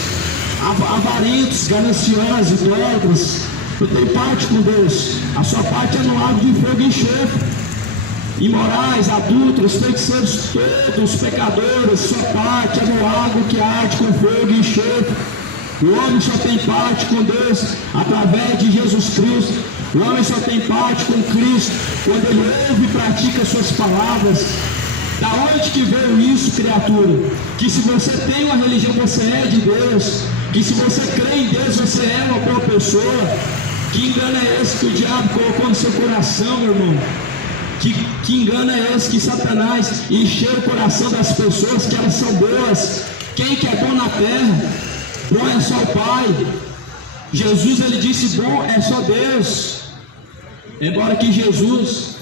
Avarentos, gananciosos, idólatras. Não tem parte com Deus. A sua parte é no lago de fogo e enxofre. Imorais, adúlteros, feiticeiros, todos os pecadores, sua parte é no lago que arde com fogo e enxofre. O homem só tem parte com Deus através de Jesus Cristo. O homem só tem parte com Cristo quando ele ouve e pratica suas palavras. Da onde que veio isso, criatura? Que se você tem uma religião, você é de Deus. Que se você crê em Deus, você é uma boa pessoa. Que engano é esse que o diabo colocou no seu coração, meu irmão? Que engano é esse que Satanás encheu o coração das pessoas que elas são boas? Quem que é bom na terra? Bom é só o Pai. Jesus ele disse: bom é só Deus. Embora que Jesus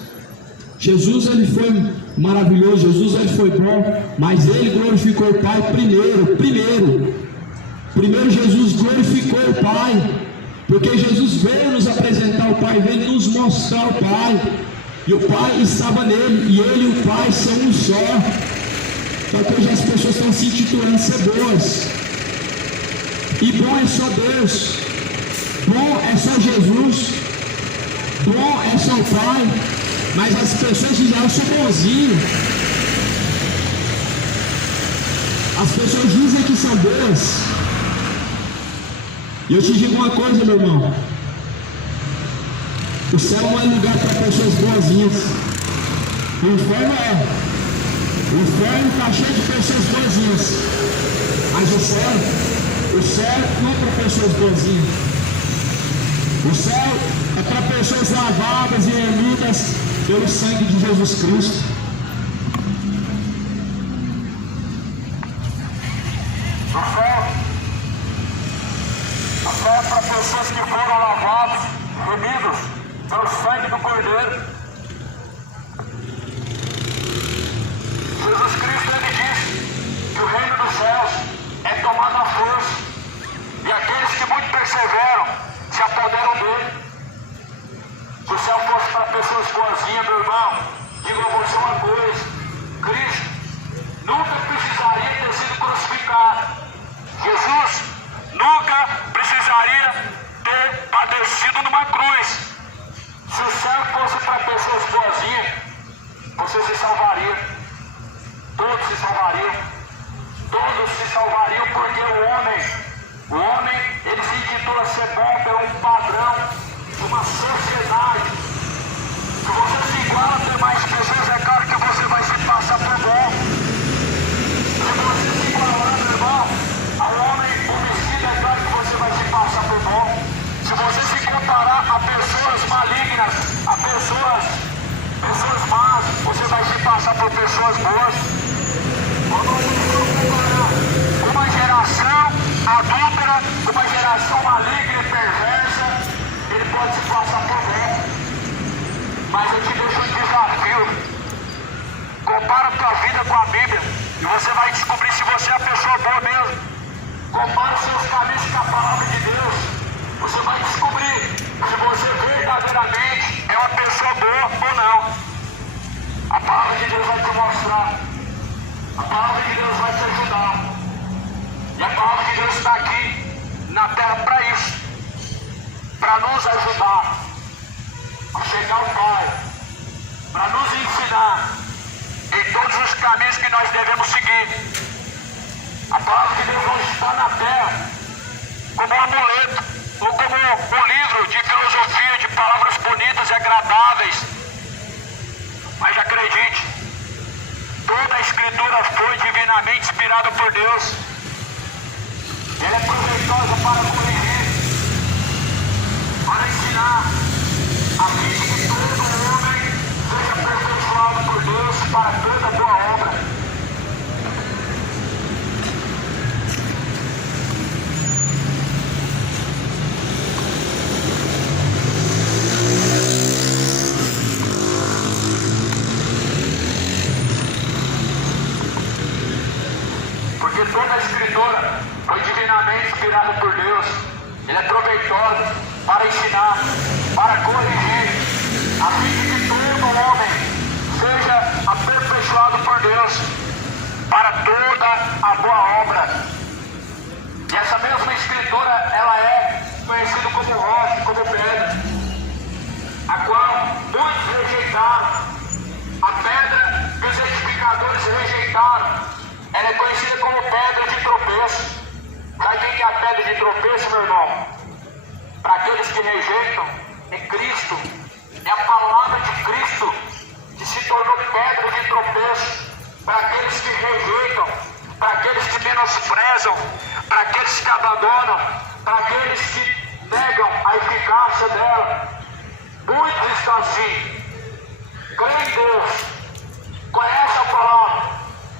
ele foi maravilhoso, Jesus ele foi bom, mas ele glorificou o Pai primeiro Jesus glorificou o Pai, porque Jesus veio nos apresentar o Pai, veio nos mostrar o Pai, e o Pai estava nele, e ele e o Pai são um só. Só que hoje as pessoas estão se intitulando ser boas, e bom é só Deus, bom é só Jesus, bom é só o Pai. Mas as pessoas dizem: eu sou bonzinho. As pessoas dizem que são boas. E eu te digo uma coisa, meu irmão: o céu não é lugar para pessoas boazinhas. O inferno é. O inferno está cheio de pessoas boazinhas. Mas o céu não é para pessoas boazinhas. O céu é para pessoas lavadas e remidas pelo sangue de Jesus Cristo. O céu é para pessoas que foram lavadas, remidos pelo sangue do Cordeiro. Jesus Cristo ele disse que o reino dos céus é tomado à força, e aqueles que muito perseveram se apoderam dele. Se o céu fosse para pessoas boazinhas, meu irmão, digo a você uma coisa: Cristo nunca precisaria ter sido crucificado. Jesus nunca precisaria ter padecido numa cruz. Se o céu fosse para pessoas boazinhas, você se salvaria. Todos se salvariam. pessoas boas. Quando você for comparar uma geração adúltera, uma geração maligna e perversa, ele pode se passar por bom. Mas eu te deixo um desafio. Compara a tua vida com a Bíblia e você vai descobrir se você é a pessoa boa mesmo. Compara os seus caminhos com a palavra de Deus. Você vai descobrir se você verdadeiramente é uma pessoa boa ou não. A palavra de Deus vai te mostrar. A palavra de Deus vai te ajudar. E a palavra de Deus está aqui na terra para isso. Para nos ajudar a chegar ao Pai. Para nos ensinar em todos os caminhos que nós devemos seguir. A palavra de Deus não está na terra como um amuleto ou como um livro de filosofia, de palavras bonitas e agradáveis. Mas acredite, toda a Escritura foi divinamente inspirada por Deus. Ela é proveitosa para corrigir, para ensinar, a fim de que todo homem seja aperfeiçoado por Deus para toda boa obra. Porque toda a Escritura foi divinamente inspirada por Deus. Ela é proveitosa para ensinar, para corrigir, a fim de que todo homem seja aperfeiçoado por Deus para toda a boa obra. E essa mesma Escritura, ela é conhecida como rocha, como pedra, a qual muitos rejeitaram. A pedra que os edificadores rejeitaram, ela é conhecida como pedra de tropeço. Sabe quem é a pedra de tropeço, meu irmão? Para aqueles que rejeitam, é Cristo. É a palavra de Cristo que se tornou pedra de tropeço. Para aqueles que rejeitam, para aqueles que menosprezam, para aqueles que abandonam, para aqueles que negam a eficácia dela. Muitos estão assim. Creem em Deus, conhecem a palavra,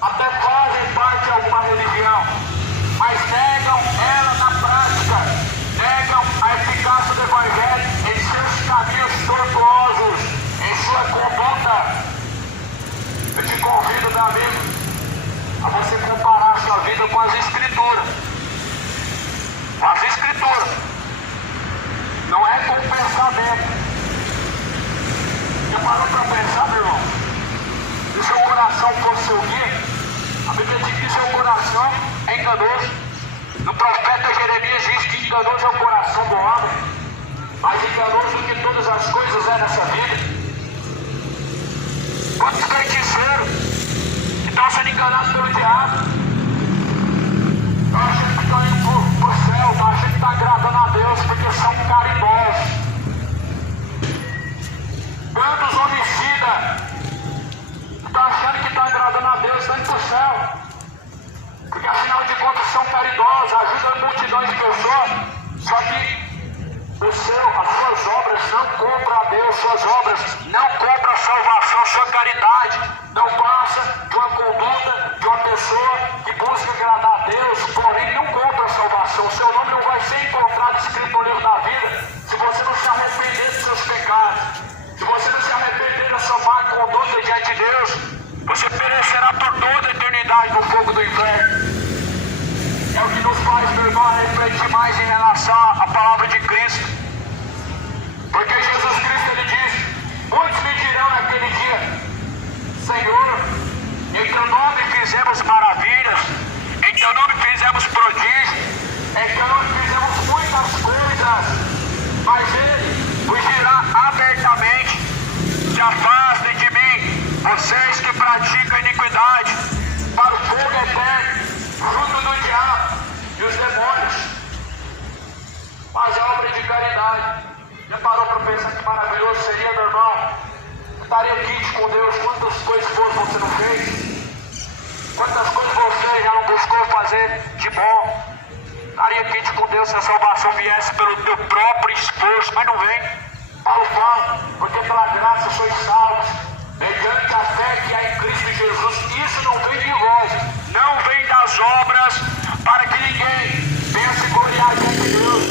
até fazem parte de alguma religião, mas negam ela na prática, negam a eficácia do Evangelho em seus caminhos tortuosos, em sua conduta. Eu te convido, meu amigo, a você comparar a sua vida com as Escrituras. Com as Escrituras. Não é com o pensamento. Já parou para pensar, meu irmão? Se o seu coração fosse seu guia, a Bíblia diz que seu coração é enganoso. No profeta Jeremias diz que enganoso é o coração do homem, mais enganoso do que todas as coisas é nessa vida. Quantos feiticeiros que estão sendo enganados pelo diabo, estão achando que estão indo para o céu, estão achando que estão agradando a Deus porque são caridosos. Quantos homicidas estão achando que estão agradando a Deus, estão indo para o céu, porque afinal de contas são caridosos, ajudam multidões de pessoas, só que as suas obras não compram a Deus, suas obras não compram a salvação, sua caridade não passa de uma conduta de uma pessoa que busca agradar a Deus, porém não compra a salvação. O seu nome não vai ser encontrado escrito no livro da vida se você não se arrepender dos seus pecados. Se você não se arrepender da sua má conduta diante de Deus, você perecerá por toda a eternidade no fogo do inferno. É o que nos faz, meu irmão, refletir mais em relação à palavra de Cristo. Porque Jesus Cristo, ele diz, muitos me dirão naquele dia, Senhor, em teu nome fizemos maravilhas, em teu nome fizemos prodígios, em teu nome fizemos muitas coisas. Mas ele vos dirá abertamente, se afastem de mim, vocês que praticam iniquidade, para o fogo eterno, junto do diabo e os demônios. Mas a obra de caridade, já parou para pensar que maravilhoso seria, meu irmão? Estaria aqui com Deus, quantas coisas boas você não fez? Quantas coisas você já não buscou fazer de bom? Estaria aqui com Deus se a salvação viesse pelo teu próprio esforço, mas não vem. Paulo fala, porque pela graça sois salvos, mediante a fé que há em Cristo Jesus. não vem de vós, não vem das obras, para que ninguém venha se gloriar diante de Deus.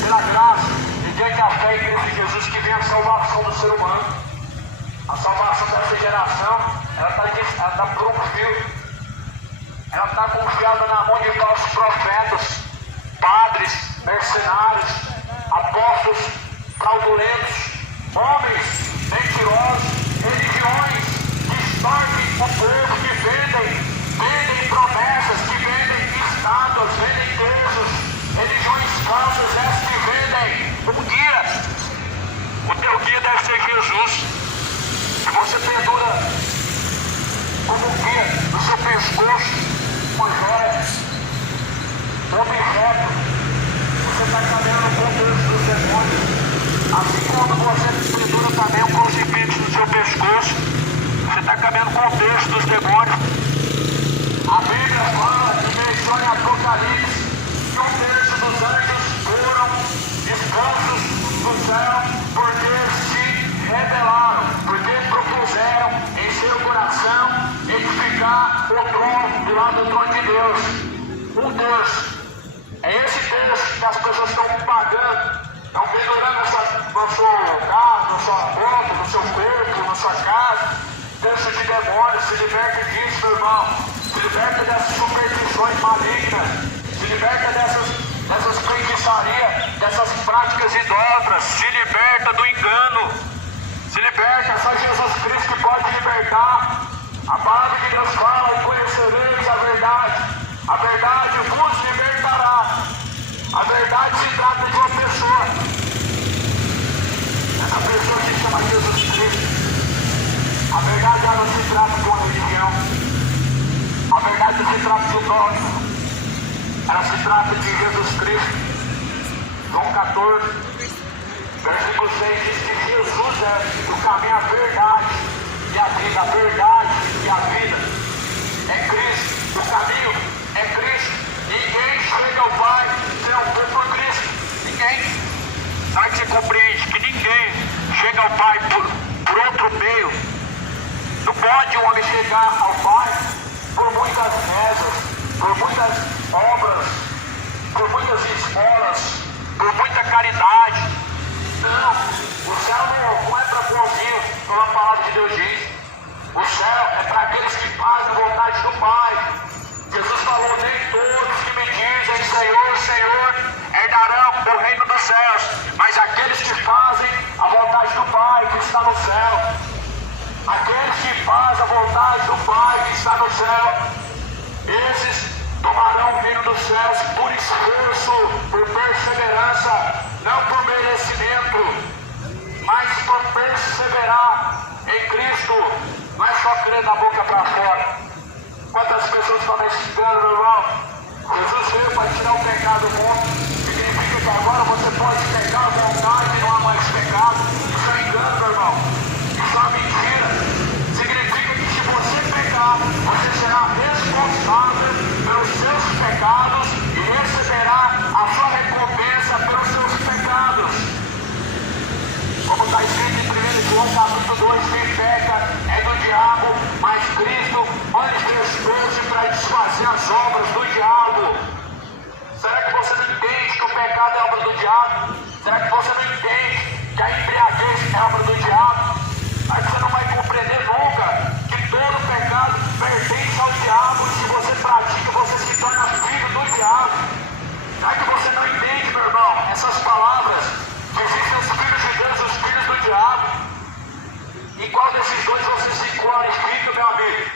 Pela graça, mediante a fé em Cristo Jesus, que vem a salvação do ser humano. A salvação dessa geração, ela está por um fio. Ela está confiada na mão de falsos profetas, padres, mercenários, apóstolos fraudulentos, homens mentirosos, religiões que distorcem o povo, que vendem promessas, que vendem estátuas, vendem deuses, religiões falsas, essas que vendem um guia. O teu guia deve ser Jesus. Se você pendura como guia no seu pescoço, uma joia, um objeto, você está caminhando com Deus dos demônios. Assim como você pendura também um crucifixo no seu pescoço, você está caminhando com Deus dos demônios. A Bíblia fala e menciona em Apocalipse que 1/3 dos anjos foram expulsos do céu porque se rebelaram, porque propuseram em seu coração edificar o trono do lado do trono de Deus. Um Deus. É esse Deus que as pessoas estão pagando, estão pendurando no seu carro, na sua moto, no seu corpo, na sua casa. Deus de demônios, se liberte disso, meu irmão. Se liberta dessas superstições malignas. Se liberta dessas feitiçarias, dessas práticas idólatras. Se liberta do engano. Se liberta, é só Jesus Cristo que pode libertar. A palavra de Deus fala: e conhecereis a verdade. A verdade vos libertará. A verdade se trata de uma pessoa. Essa pessoa se chama Jesus Cristo. A verdade ela não se trata de uma religião. A verdade não se trata de um dogma. Ela se trata de Jesus Cristo. João 14, versículo 6 diz que Jesus é o caminho, a verdade e a vida. A verdade e a vida é Cristo. O caminho é Cristo. Ninguém chega ao Pai se não for por Cristo. Ninguém. Sabe que você compreende que ninguém chega ao Pai por outro meio. Não pode um homem chegar ao Pai por muitas rezas, por muitas obras, por muitas esmolas, por muita caridade. Não, o céu não é para bonzinho, como a palavra de Deus diz. O céu é para aqueles que fazem a vontade do Pai. Jesus falou: nem todos que me dizem Senhor, Senhor, herdarão o reino dos céus, mas aqueles que fazem a vontade do Pai que está no céu. Aqueles que fazem a vontade do Pai que está no céu, esses tomarão o reino dos céus por esforço, por perseverança, não por merecimento, mas por perseverar em Cristo. Não é só crer da boca para fora. Quantas pessoas estão nesse engano, meu irmão? Jesus veio para tirar o pecado do mundo. Significa que agora você pode pecar à vontade e não há mais pecado. Isso é engano, meu irmão. Isso é uma mentira. Significa que se você pecar, você será responsável pelos seus pecados e receberá a sua recompensa pelos seus pecados. Como está escrito em 1 João capítulo 2, quem peca é do diabo, mas Cristo manifestou-se para desfazer as obras do diabo. Será que você não entende que o pecado é obra do diabo? Será que você não entende que a embriaguez é obra do diabo? Aí você não vai compreender nunca que todo pecado pertence ao diabo, e se você pratica, você se torna filho do diabo. Será que você não entende, meu irmão, essas palavras? Que existem os filhos de Deus e os filhos do diabo. Em qual desses dois você se glorifica, meu amigo?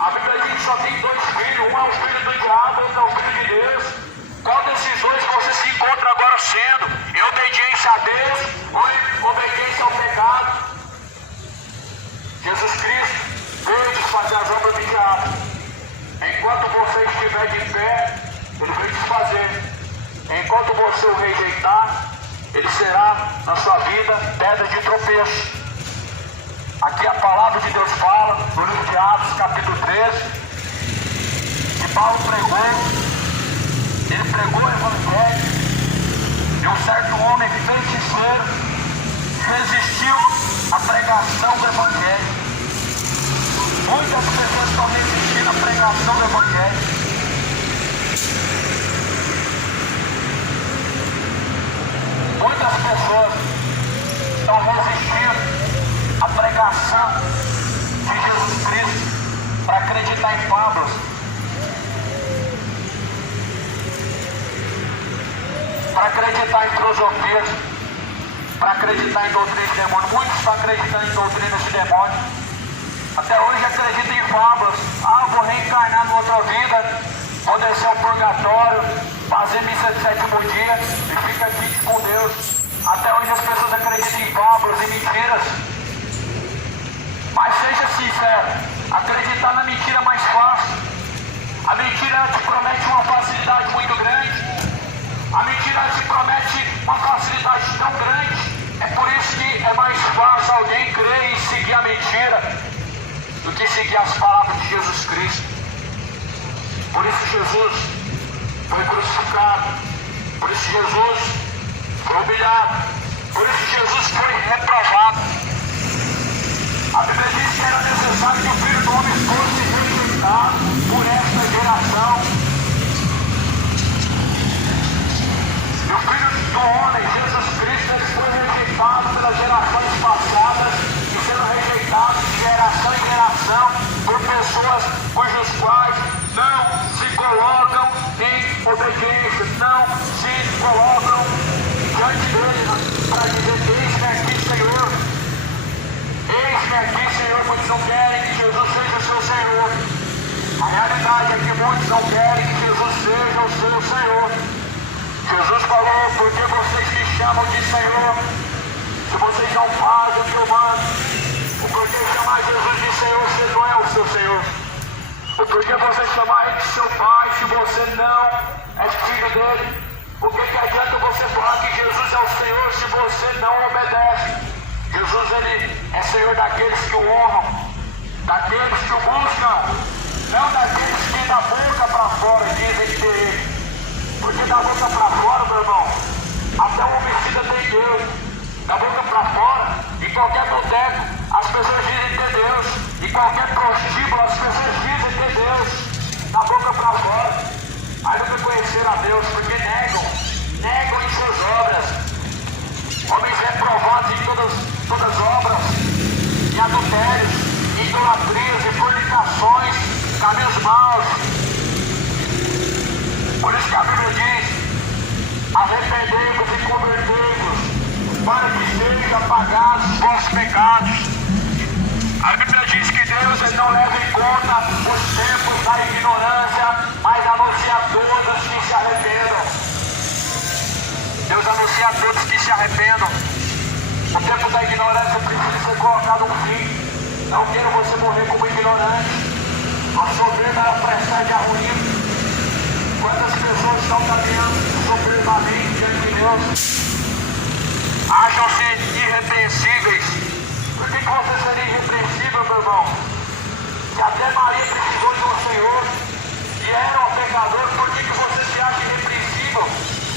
A Bíblia diz que só tem dois filhos, um é o filho do diabo, outro é o filho de Deus. Qual desses dois você se encontra agora sendo? Em obediência a Deus ou em obediência ao pecado? Jesus Cristo veio desfazer as obras do diabo. Enquanto você estiver de pé, Ele veio desfazer. Enquanto você o rejeitar, Ele será na sua vida pedra de tropeço. Aqui a palavra de Deus fala, no livro de Atos, capítulo 13, que Paulo pregou. Ele pregou o Evangelho, e um certo homem feiticeiro resistiu à pregação do Evangelho. Muitas pessoas estão resistindo à pregação do Evangelho. Muitas pessoas estão resistindo à pregação de Jesus Cristo para acreditar em fábulas. Para acreditar em filosofias, para acreditar em doutrinas de demônio. Muitos estão acreditando em doutrinas de demônio. Até hoje acreditam em fábulas. Eu vou reencarnar numa outra vida, vou descer ao purgatório, fazer missa de sétimo dia e fica aqui com Deus. Até hoje as pessoas acreditam em fábulas e mentiras. Mas seja sincero, acreditar na mentira é mais fácil. A mentira te promete uma facilidade muito grande. A mentira te promete uma facilidade tão grande. É por isso que é mais fácil alguém crer e seguir a mentira do que seguir as palavras de Jesus Cristo. Por isso Jesus foi crucificado. Por isso Jesus foi humilhado. Por isso Jesus foi reprovado. A Bíblia diz que era necessário que o Filho do Homem fosse rejeitado por esta geração. E o Filho do Homem, Jesus Cristo, ele foi rejeitado pelas gerações passadas e sendo rejeitado de geração em geração por pessoas cujos quais não se colocam em obediência, não se colocam diante dele para dizer: eis-me aqui, Senhor. Eis-me aqui, Senhor, muitos não querem que Jesus seja o seu Senhor. A realidade é que muitos não querem que Jesus seja o seu Senhor. Jesus falou: por que vocês me chamam de Senhor, se vocês não fazem o que eu mando? O porquê chamar Jesus de Senhor se não é o seu Senhor? O porquê você chamar ele de seu Pai se você não é filho dele? O que adianta você falar que Jesus é o Senhor se você não obedece? Jesus, ele é Senhor daqueles que o honram, daqueles que o buscam, não daqueles que da boca para fora dizem ter ele. Porque da boca para fora, meu irmão, até o homicida tem Deus. Da boca para fora, em qualquer boteco, as pessoas dizem ter Deus. Em qualquer prostíbulo, as pessoas dizem ter Deus. Da boca para fora. Aí nunca conheceram a Deus, porque negam em suas obras. Homens reprovados em todas as obras, em adultérios, em idolatrias, em fornicações, caminhos maus. Por isso que a Bíblia diz: arrependei-vos e convertei-vos, para que sejam apagados os vossos pecados. A Bíblia diz que Deus ele não leva em conta os tempos da ignorância, mas anuncia a todos que se arrependam. Deus anuncia a todos que se arrependam. O tempo da ignorância precisa ser colocado um fim. Não quero você morrer como ignorante. A soberba é apressar de ruína. Quantas pessoas estão caminhando soberbamente diante de Deus? Acham-se irrepreensíveis. Por que você seria irrepreensível, meu irmão? Se até Maria precisou de um Senhor e era um pecador, por que você se acha irrepreensível?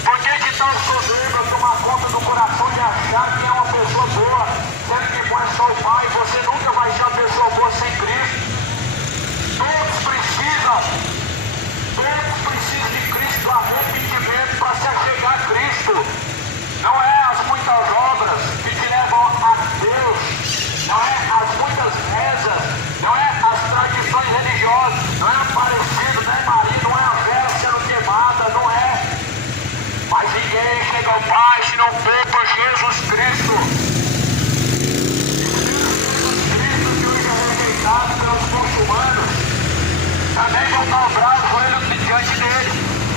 Por que de tão soberba tomar conta do coração de achar que é uma pessoa boa, sendo que não é só o Pai? Você nunca vai ser uma pessoa boa sem Cristo. Todos precisam de Cristo, do arrependimento para se achegar a Cristo. Não é as muitas obras que te levam a Deus, não é as muitas rezas, não é as tradições religiosas, não é aparecido, não é Maria, não é a vela sendo queimada, não é. Mas ninguém chega ao Pai se não for por Jesus Cristo. Jesus Cristo que hoje é rejeitado pelos muçulmanos, também vão dobrar os joelhos diante dele.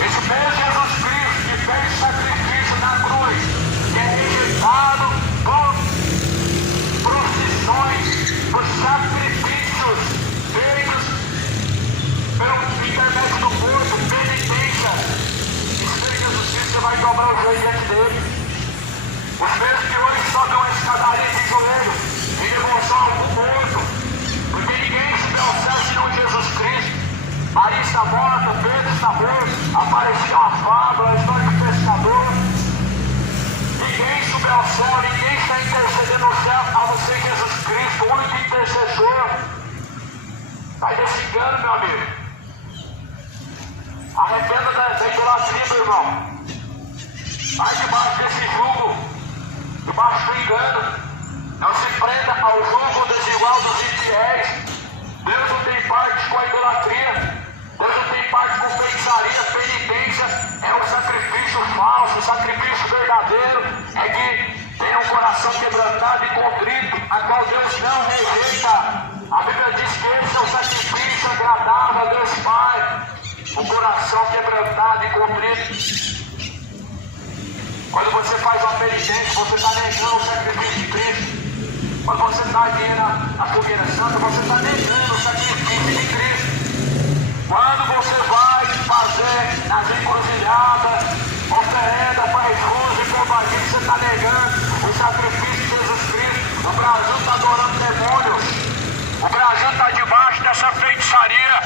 Esse mesmo Jesus Cristo que fez sacrifício na cruz, que é rejeitado por procissões, por sacrifícios feitos pelo intermédio do corpo, penitência. Esse mesmo Jesus Cristo, você vai dobrar o joelho diante dele. Os mesmos que hoje tocam a escadaria de joelho em devoção ao morto, porque ninguém subiu ao céu senão Jesus Cristo. Maria está morta, Pedro está morto, apareceu uma fábula, a história do pescador. Ninguém subiu ao céu, ninguém está intercedendo no céu, a não ser Jesus Cristo, o único intercessor. Sai desse engano, meu amigo. Arrependa da idolatria, meu irmão. Sai debaixo desse jugo, debaixo do engano. Não se prenda ao jugo desigual dos infiéis. Deus não tem parte com a idolatria. Deus não tem parte com feitiçaria. Penitência é um sacrifício falso. O sacrifício verdadeiro é que tem um coração quebrantado e contrito, a qual Deus não rejeita. A Bíblia diz que esse é o sacrifício agradável a Deus Pai. O coração quebrantado e contrito. Quando você faz uma penitência, você está negando o sacrifício de Cristo. Quando você está aqui na fogueira santa, você está negando o sacrifício de Cristo. Quando você vai fazer nas encruzilhadas, oferenda para refúgio e combate, você está negando o sacrifício de Jesus Cristo. O Brasil está adorando demônios. O Brasil está debaixo dessa feitiçaria.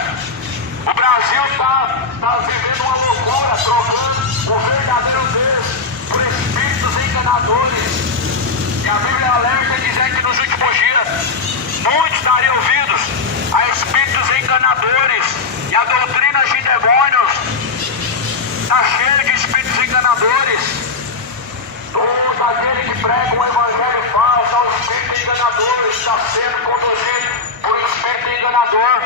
O Brasil está vivendo uma loucura, trocando o verdadeiro Deus por espíritos enganadores. E a Bíblia alerta dizendo que nos últimos dias muitos darem ouvidos a espíritos enganadores e a doutrina de demônios. Está cheio de espíritos enganadores. Todo aquele que prega um evangelho falso é um espírito enganador, está sendo conduzido por um espírito enganador.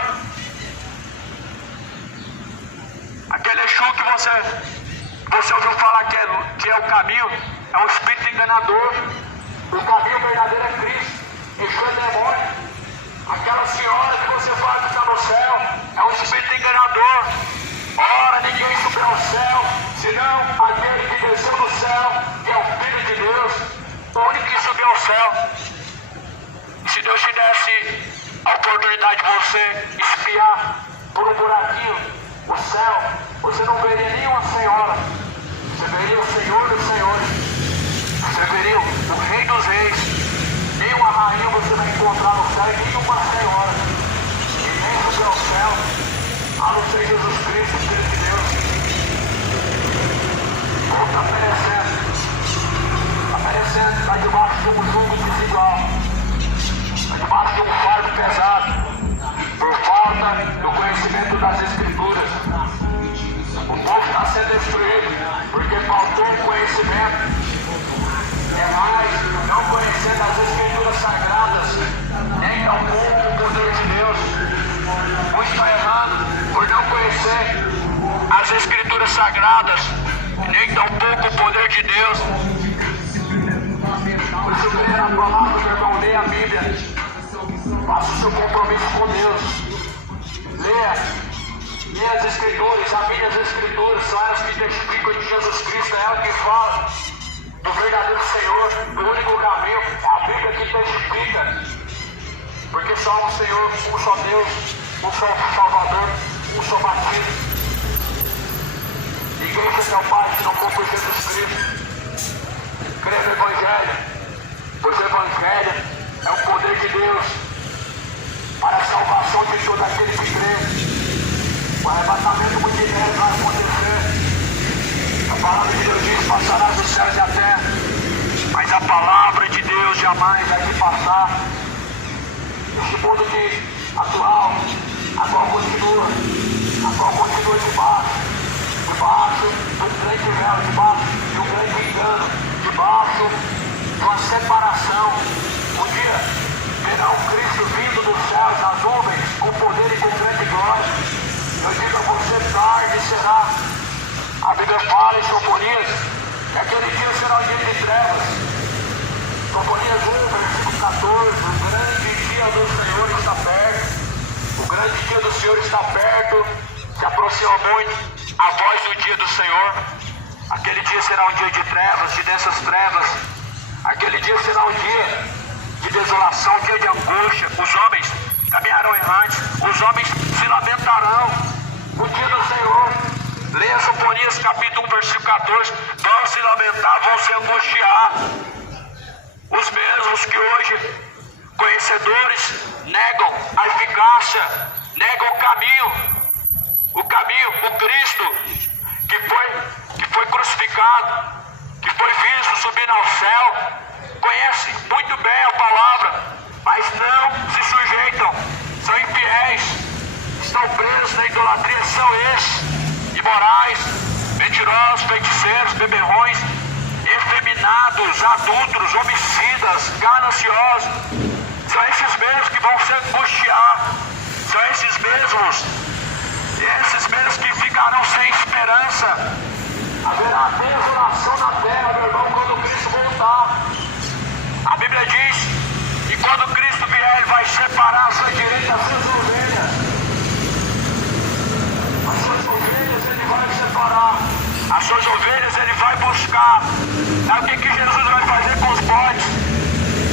Aquele Exu que você ouviu falar que é o caminho, é um espírito enganador. O caminho verdadeiro é Cristo. Exu é demônio. Aquela senhora que você fala que está no céu é um espírito enganador. Ora, ninguém subiu ao céu, senão aquele que desceu do céu, que é o Filho de Deus, o único que subiu ao céu. E se Deus te desse a oportunidade de você espiar por um buraquinho o céu, você não veria nenhuma senhora. Você veria o Senhor dos Senhores. Você veria o Rei dos Reis. Nenhuma rainha você vai encontrar no céu e nenhuma senhora. E nem subiu ao céu, a não ser Jesus Cristo, Filho de Deus. Ou está perecendo, está debaixo de um jugo desigual, está debaixo de um fardo pesado, por falta do conhecimento das Escrituras. O povo está sendo destruído porque faltou conhecimento. É mais, não conhecendo as Escrituras Sagradas, nem tampouco o poder de Deus. Muito está errando por não conhecer as Escrituras Sagradas, nem tampouco o poder de Deus. Por isso, ler a palavra, meu irmão, leia a Bíblia. Faça o seu compromisso com Deus. Leia as Escrituras, examine as Escrituras, são elas que testificam de Jesus Cristo, é ela que fala do verdadeiro Senhor, do único caminho, é a Bíblia que testifica. Porque só há um Senhor, um só Deus, um só Salvador, um só batismo. Ninguém chega ao Pai se não for por Jesus Cristo. Crê no Evangelho, pois o Evangelho é o poder de Deus para a salvação de todo aquele que crê. O arrebatamento muito em breve vai acontecer. A palavra de Deus diz: passarás os céus e a terra, mas a palavra de Deus jamais vai te passar. Este mundo atual continua debaixo de um grande véu, debaixo de um grande engano, debaixo de uma separação. Um dia verá um Cristo vindo dos céus, nas nuvens, com poder e com grande glória. Eu digo a você, tarde será. A Bíblia fala em Sofonias que aquele dia será um dia de trevas. Sofonias 1, versículo 14, o grande dia do Senhor está perto. O grande dia do Senhor está perto, se aproxima muito a voz do dia do Senhor. Aquele dia será um dia de trevas, de densas trevas. Aquele dia será um dia de desolação, um dia de angústia. Os homens caminharão errantes, os homens se lamentarão. O dia do Senhor. Leia Sofonias capítulo 1, versículo 14. Vão se lamentar, vão se angustiar. Os mesmos que hoje, conhecedores, negam a eficácia, negam o caminho, o Cristo que foi crucificado, que foi visto subindo ao céu, conhece muito bem a palavra, mas não se sujeitam, são infiéis, estão presos na idolatria são esses: imorais, mentirosos, feiticeiros, beberrões, efeminados, adúlteros, homicidas, gananciosos. São esses mesmos que vão se angustiar. São esses mesmos que ficarão sem esperança. Haverá desolação na terra, meu irmão, quando Cristo voltar. A Bíblia diz que quando Cristo vier, Ele vai separar a sua direita das suas ovelhas. As suas ovelhas Ele vai separar. As suas ovelhas Ele vai buscar. Sabe o que Jesus vai fazer com os bodes?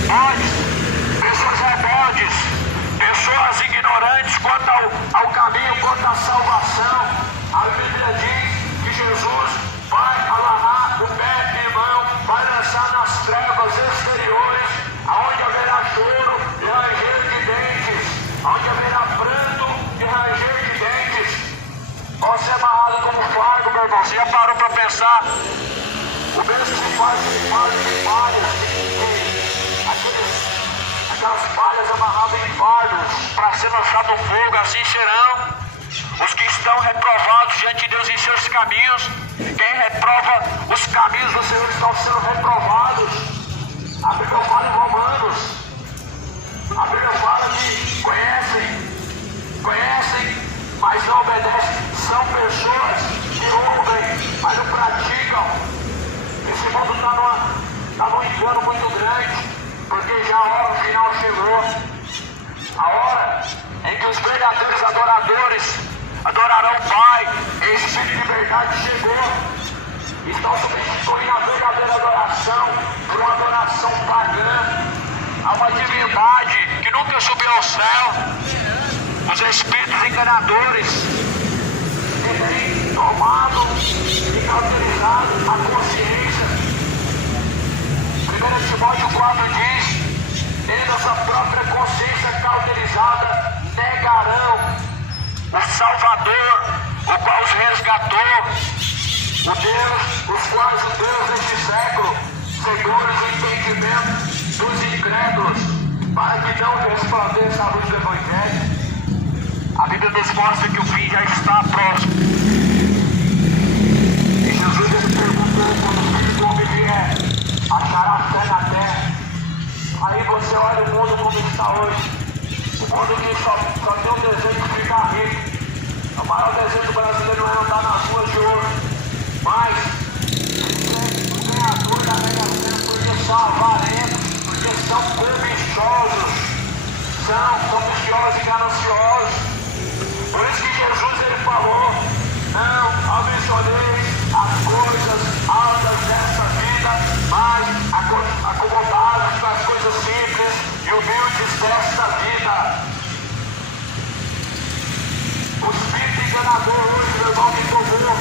Bodes, pessoas rebeldes, pessoas ignorantes quanto ao caminho, quanto à salvação. A Bíblia diz que Jesus vai alanar o pé e mão, vai lançar nas trevas exteriores, aonde haverá choro e ranger de dentes, aonde haverá pranto e ranger de dentes. Pode ser amarrado como fardo, meu irmão. Você já parou para pensar? O mesmo que se faz de palhas, aquelas palhas amarradas em fardos para ser lançado no fogo, assim serão os que estão reprovados diante de Deus em seus caminhos. Quem reprova os caminhos do Senhor estão sendo reprovados. A Bíblia fala em Romanos. A Bíblia fala que conhecem, mas não obedecem. São pessoas que ouvem, mas não praticam. Esse mundo está num engano muito grande, porque já a hora final chegou. A hora em que os verdadeiros adoradores adorarão o Pai. Esse espírito de liberdade chegou. Estão substituindo a verdadeira adoração por uma adoração pagã a uma divindade que nunca subiu ao céu. Os espíritos enganadores que têm tomado e cauterizado a consciência. 1 Timóteo 4 diz: tendo essa própria consciência cauterizada, negarão o Salvador, o qual os resgatou, o Deus, os quais o Deus deste século, seguros o entendimento dos incrédulos, para que não resplandeça a luz do Evangelho. A Bíblia nos mostra que o fim já está próximo. E Jesus ele perguntou: quando o Filho do Homem vier, achará fé na terra? Aí você olha o mundo como está hoje. O mundo que só tem o desejo de ficar rico. O maior desejo brasileiro é andar nas ruas de ouro. Mas o ganhador da Mega Sena porque são avarentos, porque são cobiçosos. São cobiciosos e gananciosos. Por isso que Jesus ele falou: não ambicioneis as coisas altas dessa vida, mas acomodados com as coisas simples e humildes desta vida. O espírito enganador hoje, meu irmão, que tomou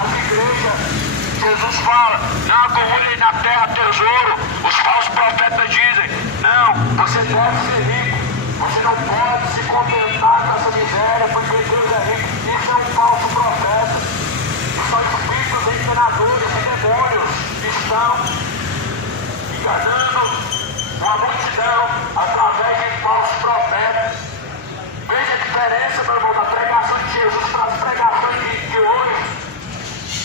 as igrejas. Jesus fala: não acumulem na terra tesouro. Os falsos profetas dizem: não, você deve ser rico. Você não pode se contentar com essa miséria, porque Deus é rico. Isso é um falso profeta. E são espíritos enganadores e demônios que estão enganando a multidão através de falsos profetas. Veja a diferença, meu irmão, da pregação de Jesus para as pregações de hoje.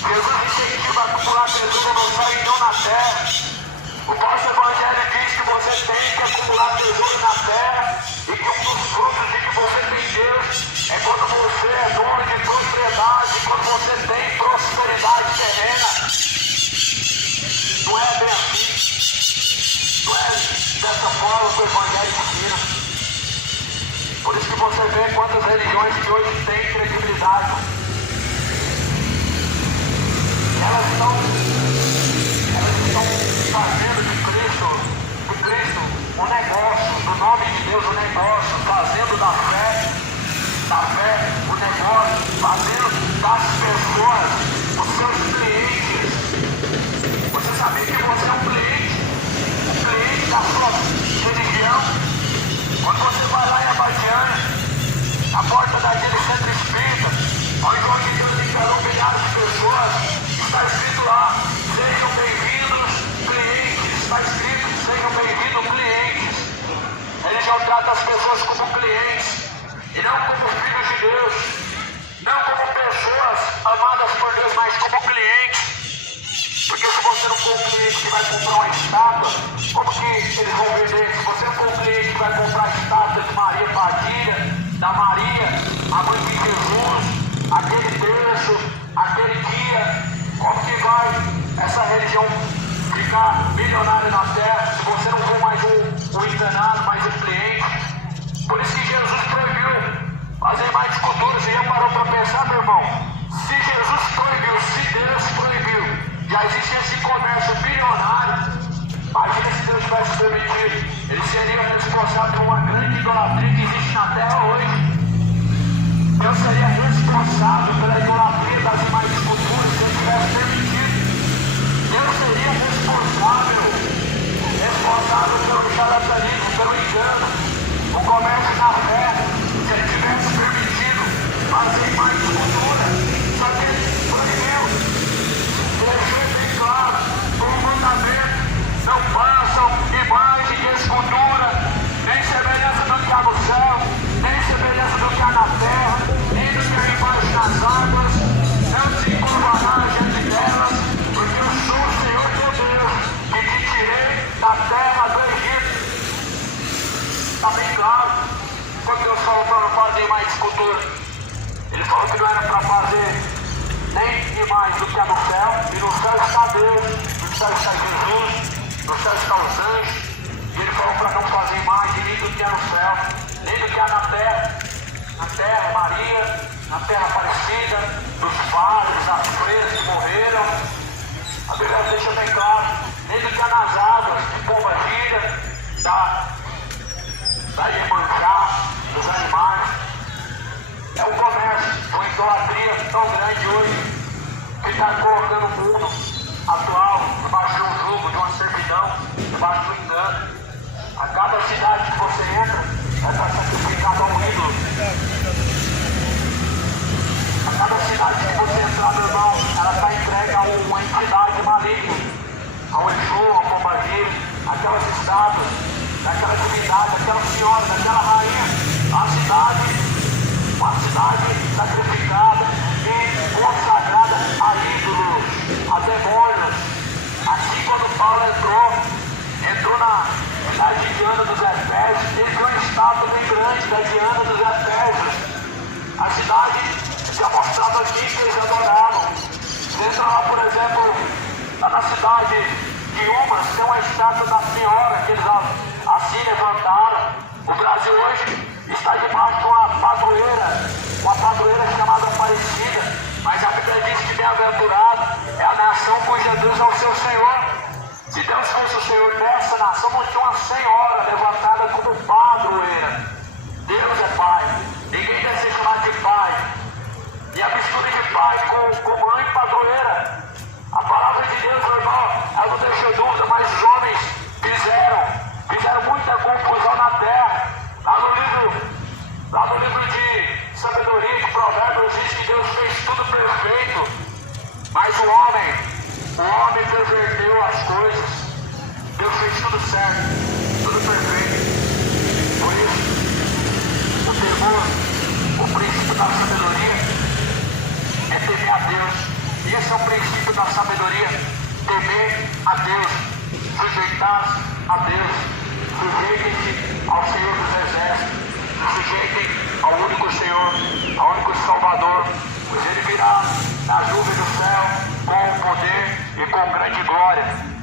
Jesus incentiva a acumular tesouro no céu e não na terra. O nosso Evangelho diz que você tem que acumular tesouro na terra e que um dos frutos de que você tem Deus é quando você é dono de propriedade, quando você tem prosperidade terrena. Não é bem assim. Não é dessa forma que o Evangelho ensina. Por isso que você vê quantas religiões que hoje têm credibilidade. Elas estão fazendo de Cristo um negócio, do nome de Deus um negócio, fazendo da fé um negócio, fazendo das pessoas os seus clientes. Você sabia que você é um cliente da sua religião? Quando você vai lá em Abadiânia, na porta daquele centro espírita, onde o nome de Deus liberou milhares de pessoas, está escrito lá: sejam bem-vindos clientes. Está escrito: sejam bem-vindos clientes. Ele já trata as pessoas como clientes. e não como filhos de Deus, não como pessoas amadas por Deus, mas como clientes. Porque se você não for um cliente que vai comprar uma estátua, como que eles vão vender? Se você não for um cliente que vai comprar a estátua de Maria Padilha, da Maria, a mãe de Jesus, aquele terço, aquele dia, como que vai essa religião ficar milionária na terra, se você não for mais um enganado, mais um cliente? Por isso que Jesus proibiu fazer mais de cultura. Você já parou para pensar, meu irmão? Se Jesus proibiu, se Deus proibiu, já existe esse comércio bilionário. Imagina se Deus tivesse permitido. Ele seria responsável por uma grande idolatria que existe na terra hoje. Deus seria responsável pela idolatria das imagens de cultura se ele tivesse permitido. Deus seria responsável pelo charlatanismo, pelo engano, o comércio na fé, se ele tivesse permitido fazer mais de cultura. Só que ele proibiu, deixou bem claro, o mandamento: não façam imagem de escultura, nem semelhança do que há no céu, nem semelhança do que há na terra, nem do que há embaixo das águas. Não se curvará diante delas, porque eu sou o Senhor teu Deus, que te tirei da terra do Egito. Está bem claro. Quando Deus falou para não fazer mais escultura, Ele falou que não era para fazer nem imagem do que há no céu, e no céu está Deus, no céu está Jesus, no céu está os anjos. E Ele falou para não fazer imagem nem do que há no céu, nem do que há na terra. Na terra Maria, na terra Aparecida, dos padres, das freiras que morreram. A Bíblia deixa bem claro, nem do que há nas águas, de Pombagira, da Iemanjá, dos animais. É um comércio, uma idolatria tão grande hoje, que está colocando o mundo atual debaixo de um jugo, de uma servidão, debaixo do engano. A cada cidade que você entra, é para sacrificar a um ídolo. A cada cidade que você entrar, meu irmão, ela está entregue a uma entidade maligna, ao Exu, ao Pombagira, aquelas estátuas, daquela divindade, daquela senhora, daquela rainha. A cidade, uma cidade sacrificada e consagrada a ídolos, a demônios. Assim, quando Paulo entrou na cidade de Diana dos Efésios, ele viu uma estátua bem grande da Diana dos Efésios. A cidade já mostrava aqui que eles adoravam. Entra lá, por exemplo, lá na cidade de Umas, tem uma estátua da senhora que eles assim levantaram. O Brasil hoje está debaixo de uma padroeira chamada Aparecida, mas a Bíblia diz que bem-aventurado é a nação cuja Deus é o seu Senhor. Se Deus fosse o Senhor dessa nação, não tinha uma senhora levantada como padroeira. Deus é Pai, ninguém deve ser chamado de Pai. E a mistura de pai com mãe padroeira. A palavra de Deus, meu irmão, ela não deixou dúvida, mas os homens fizeram muita confusão na terra. Lá no livro de sabedoria, de provérbios, diz que Deus fez tudo perfeito, mas o homem perverteu as coisas. Deus fez tudo certo, tudo perfeito. Por isso, o temor, o princípio da sabedoria, é temer a Deus. E esse é o princípio da sabedoria: temer a Deus, sujeitar a Deus. Sujeitem-se ao Senhor dos Exércitos, sujeitem ao único Senhor, ao único Salvador, pois Ele virá na nuvem do céu com poder e com grande glória.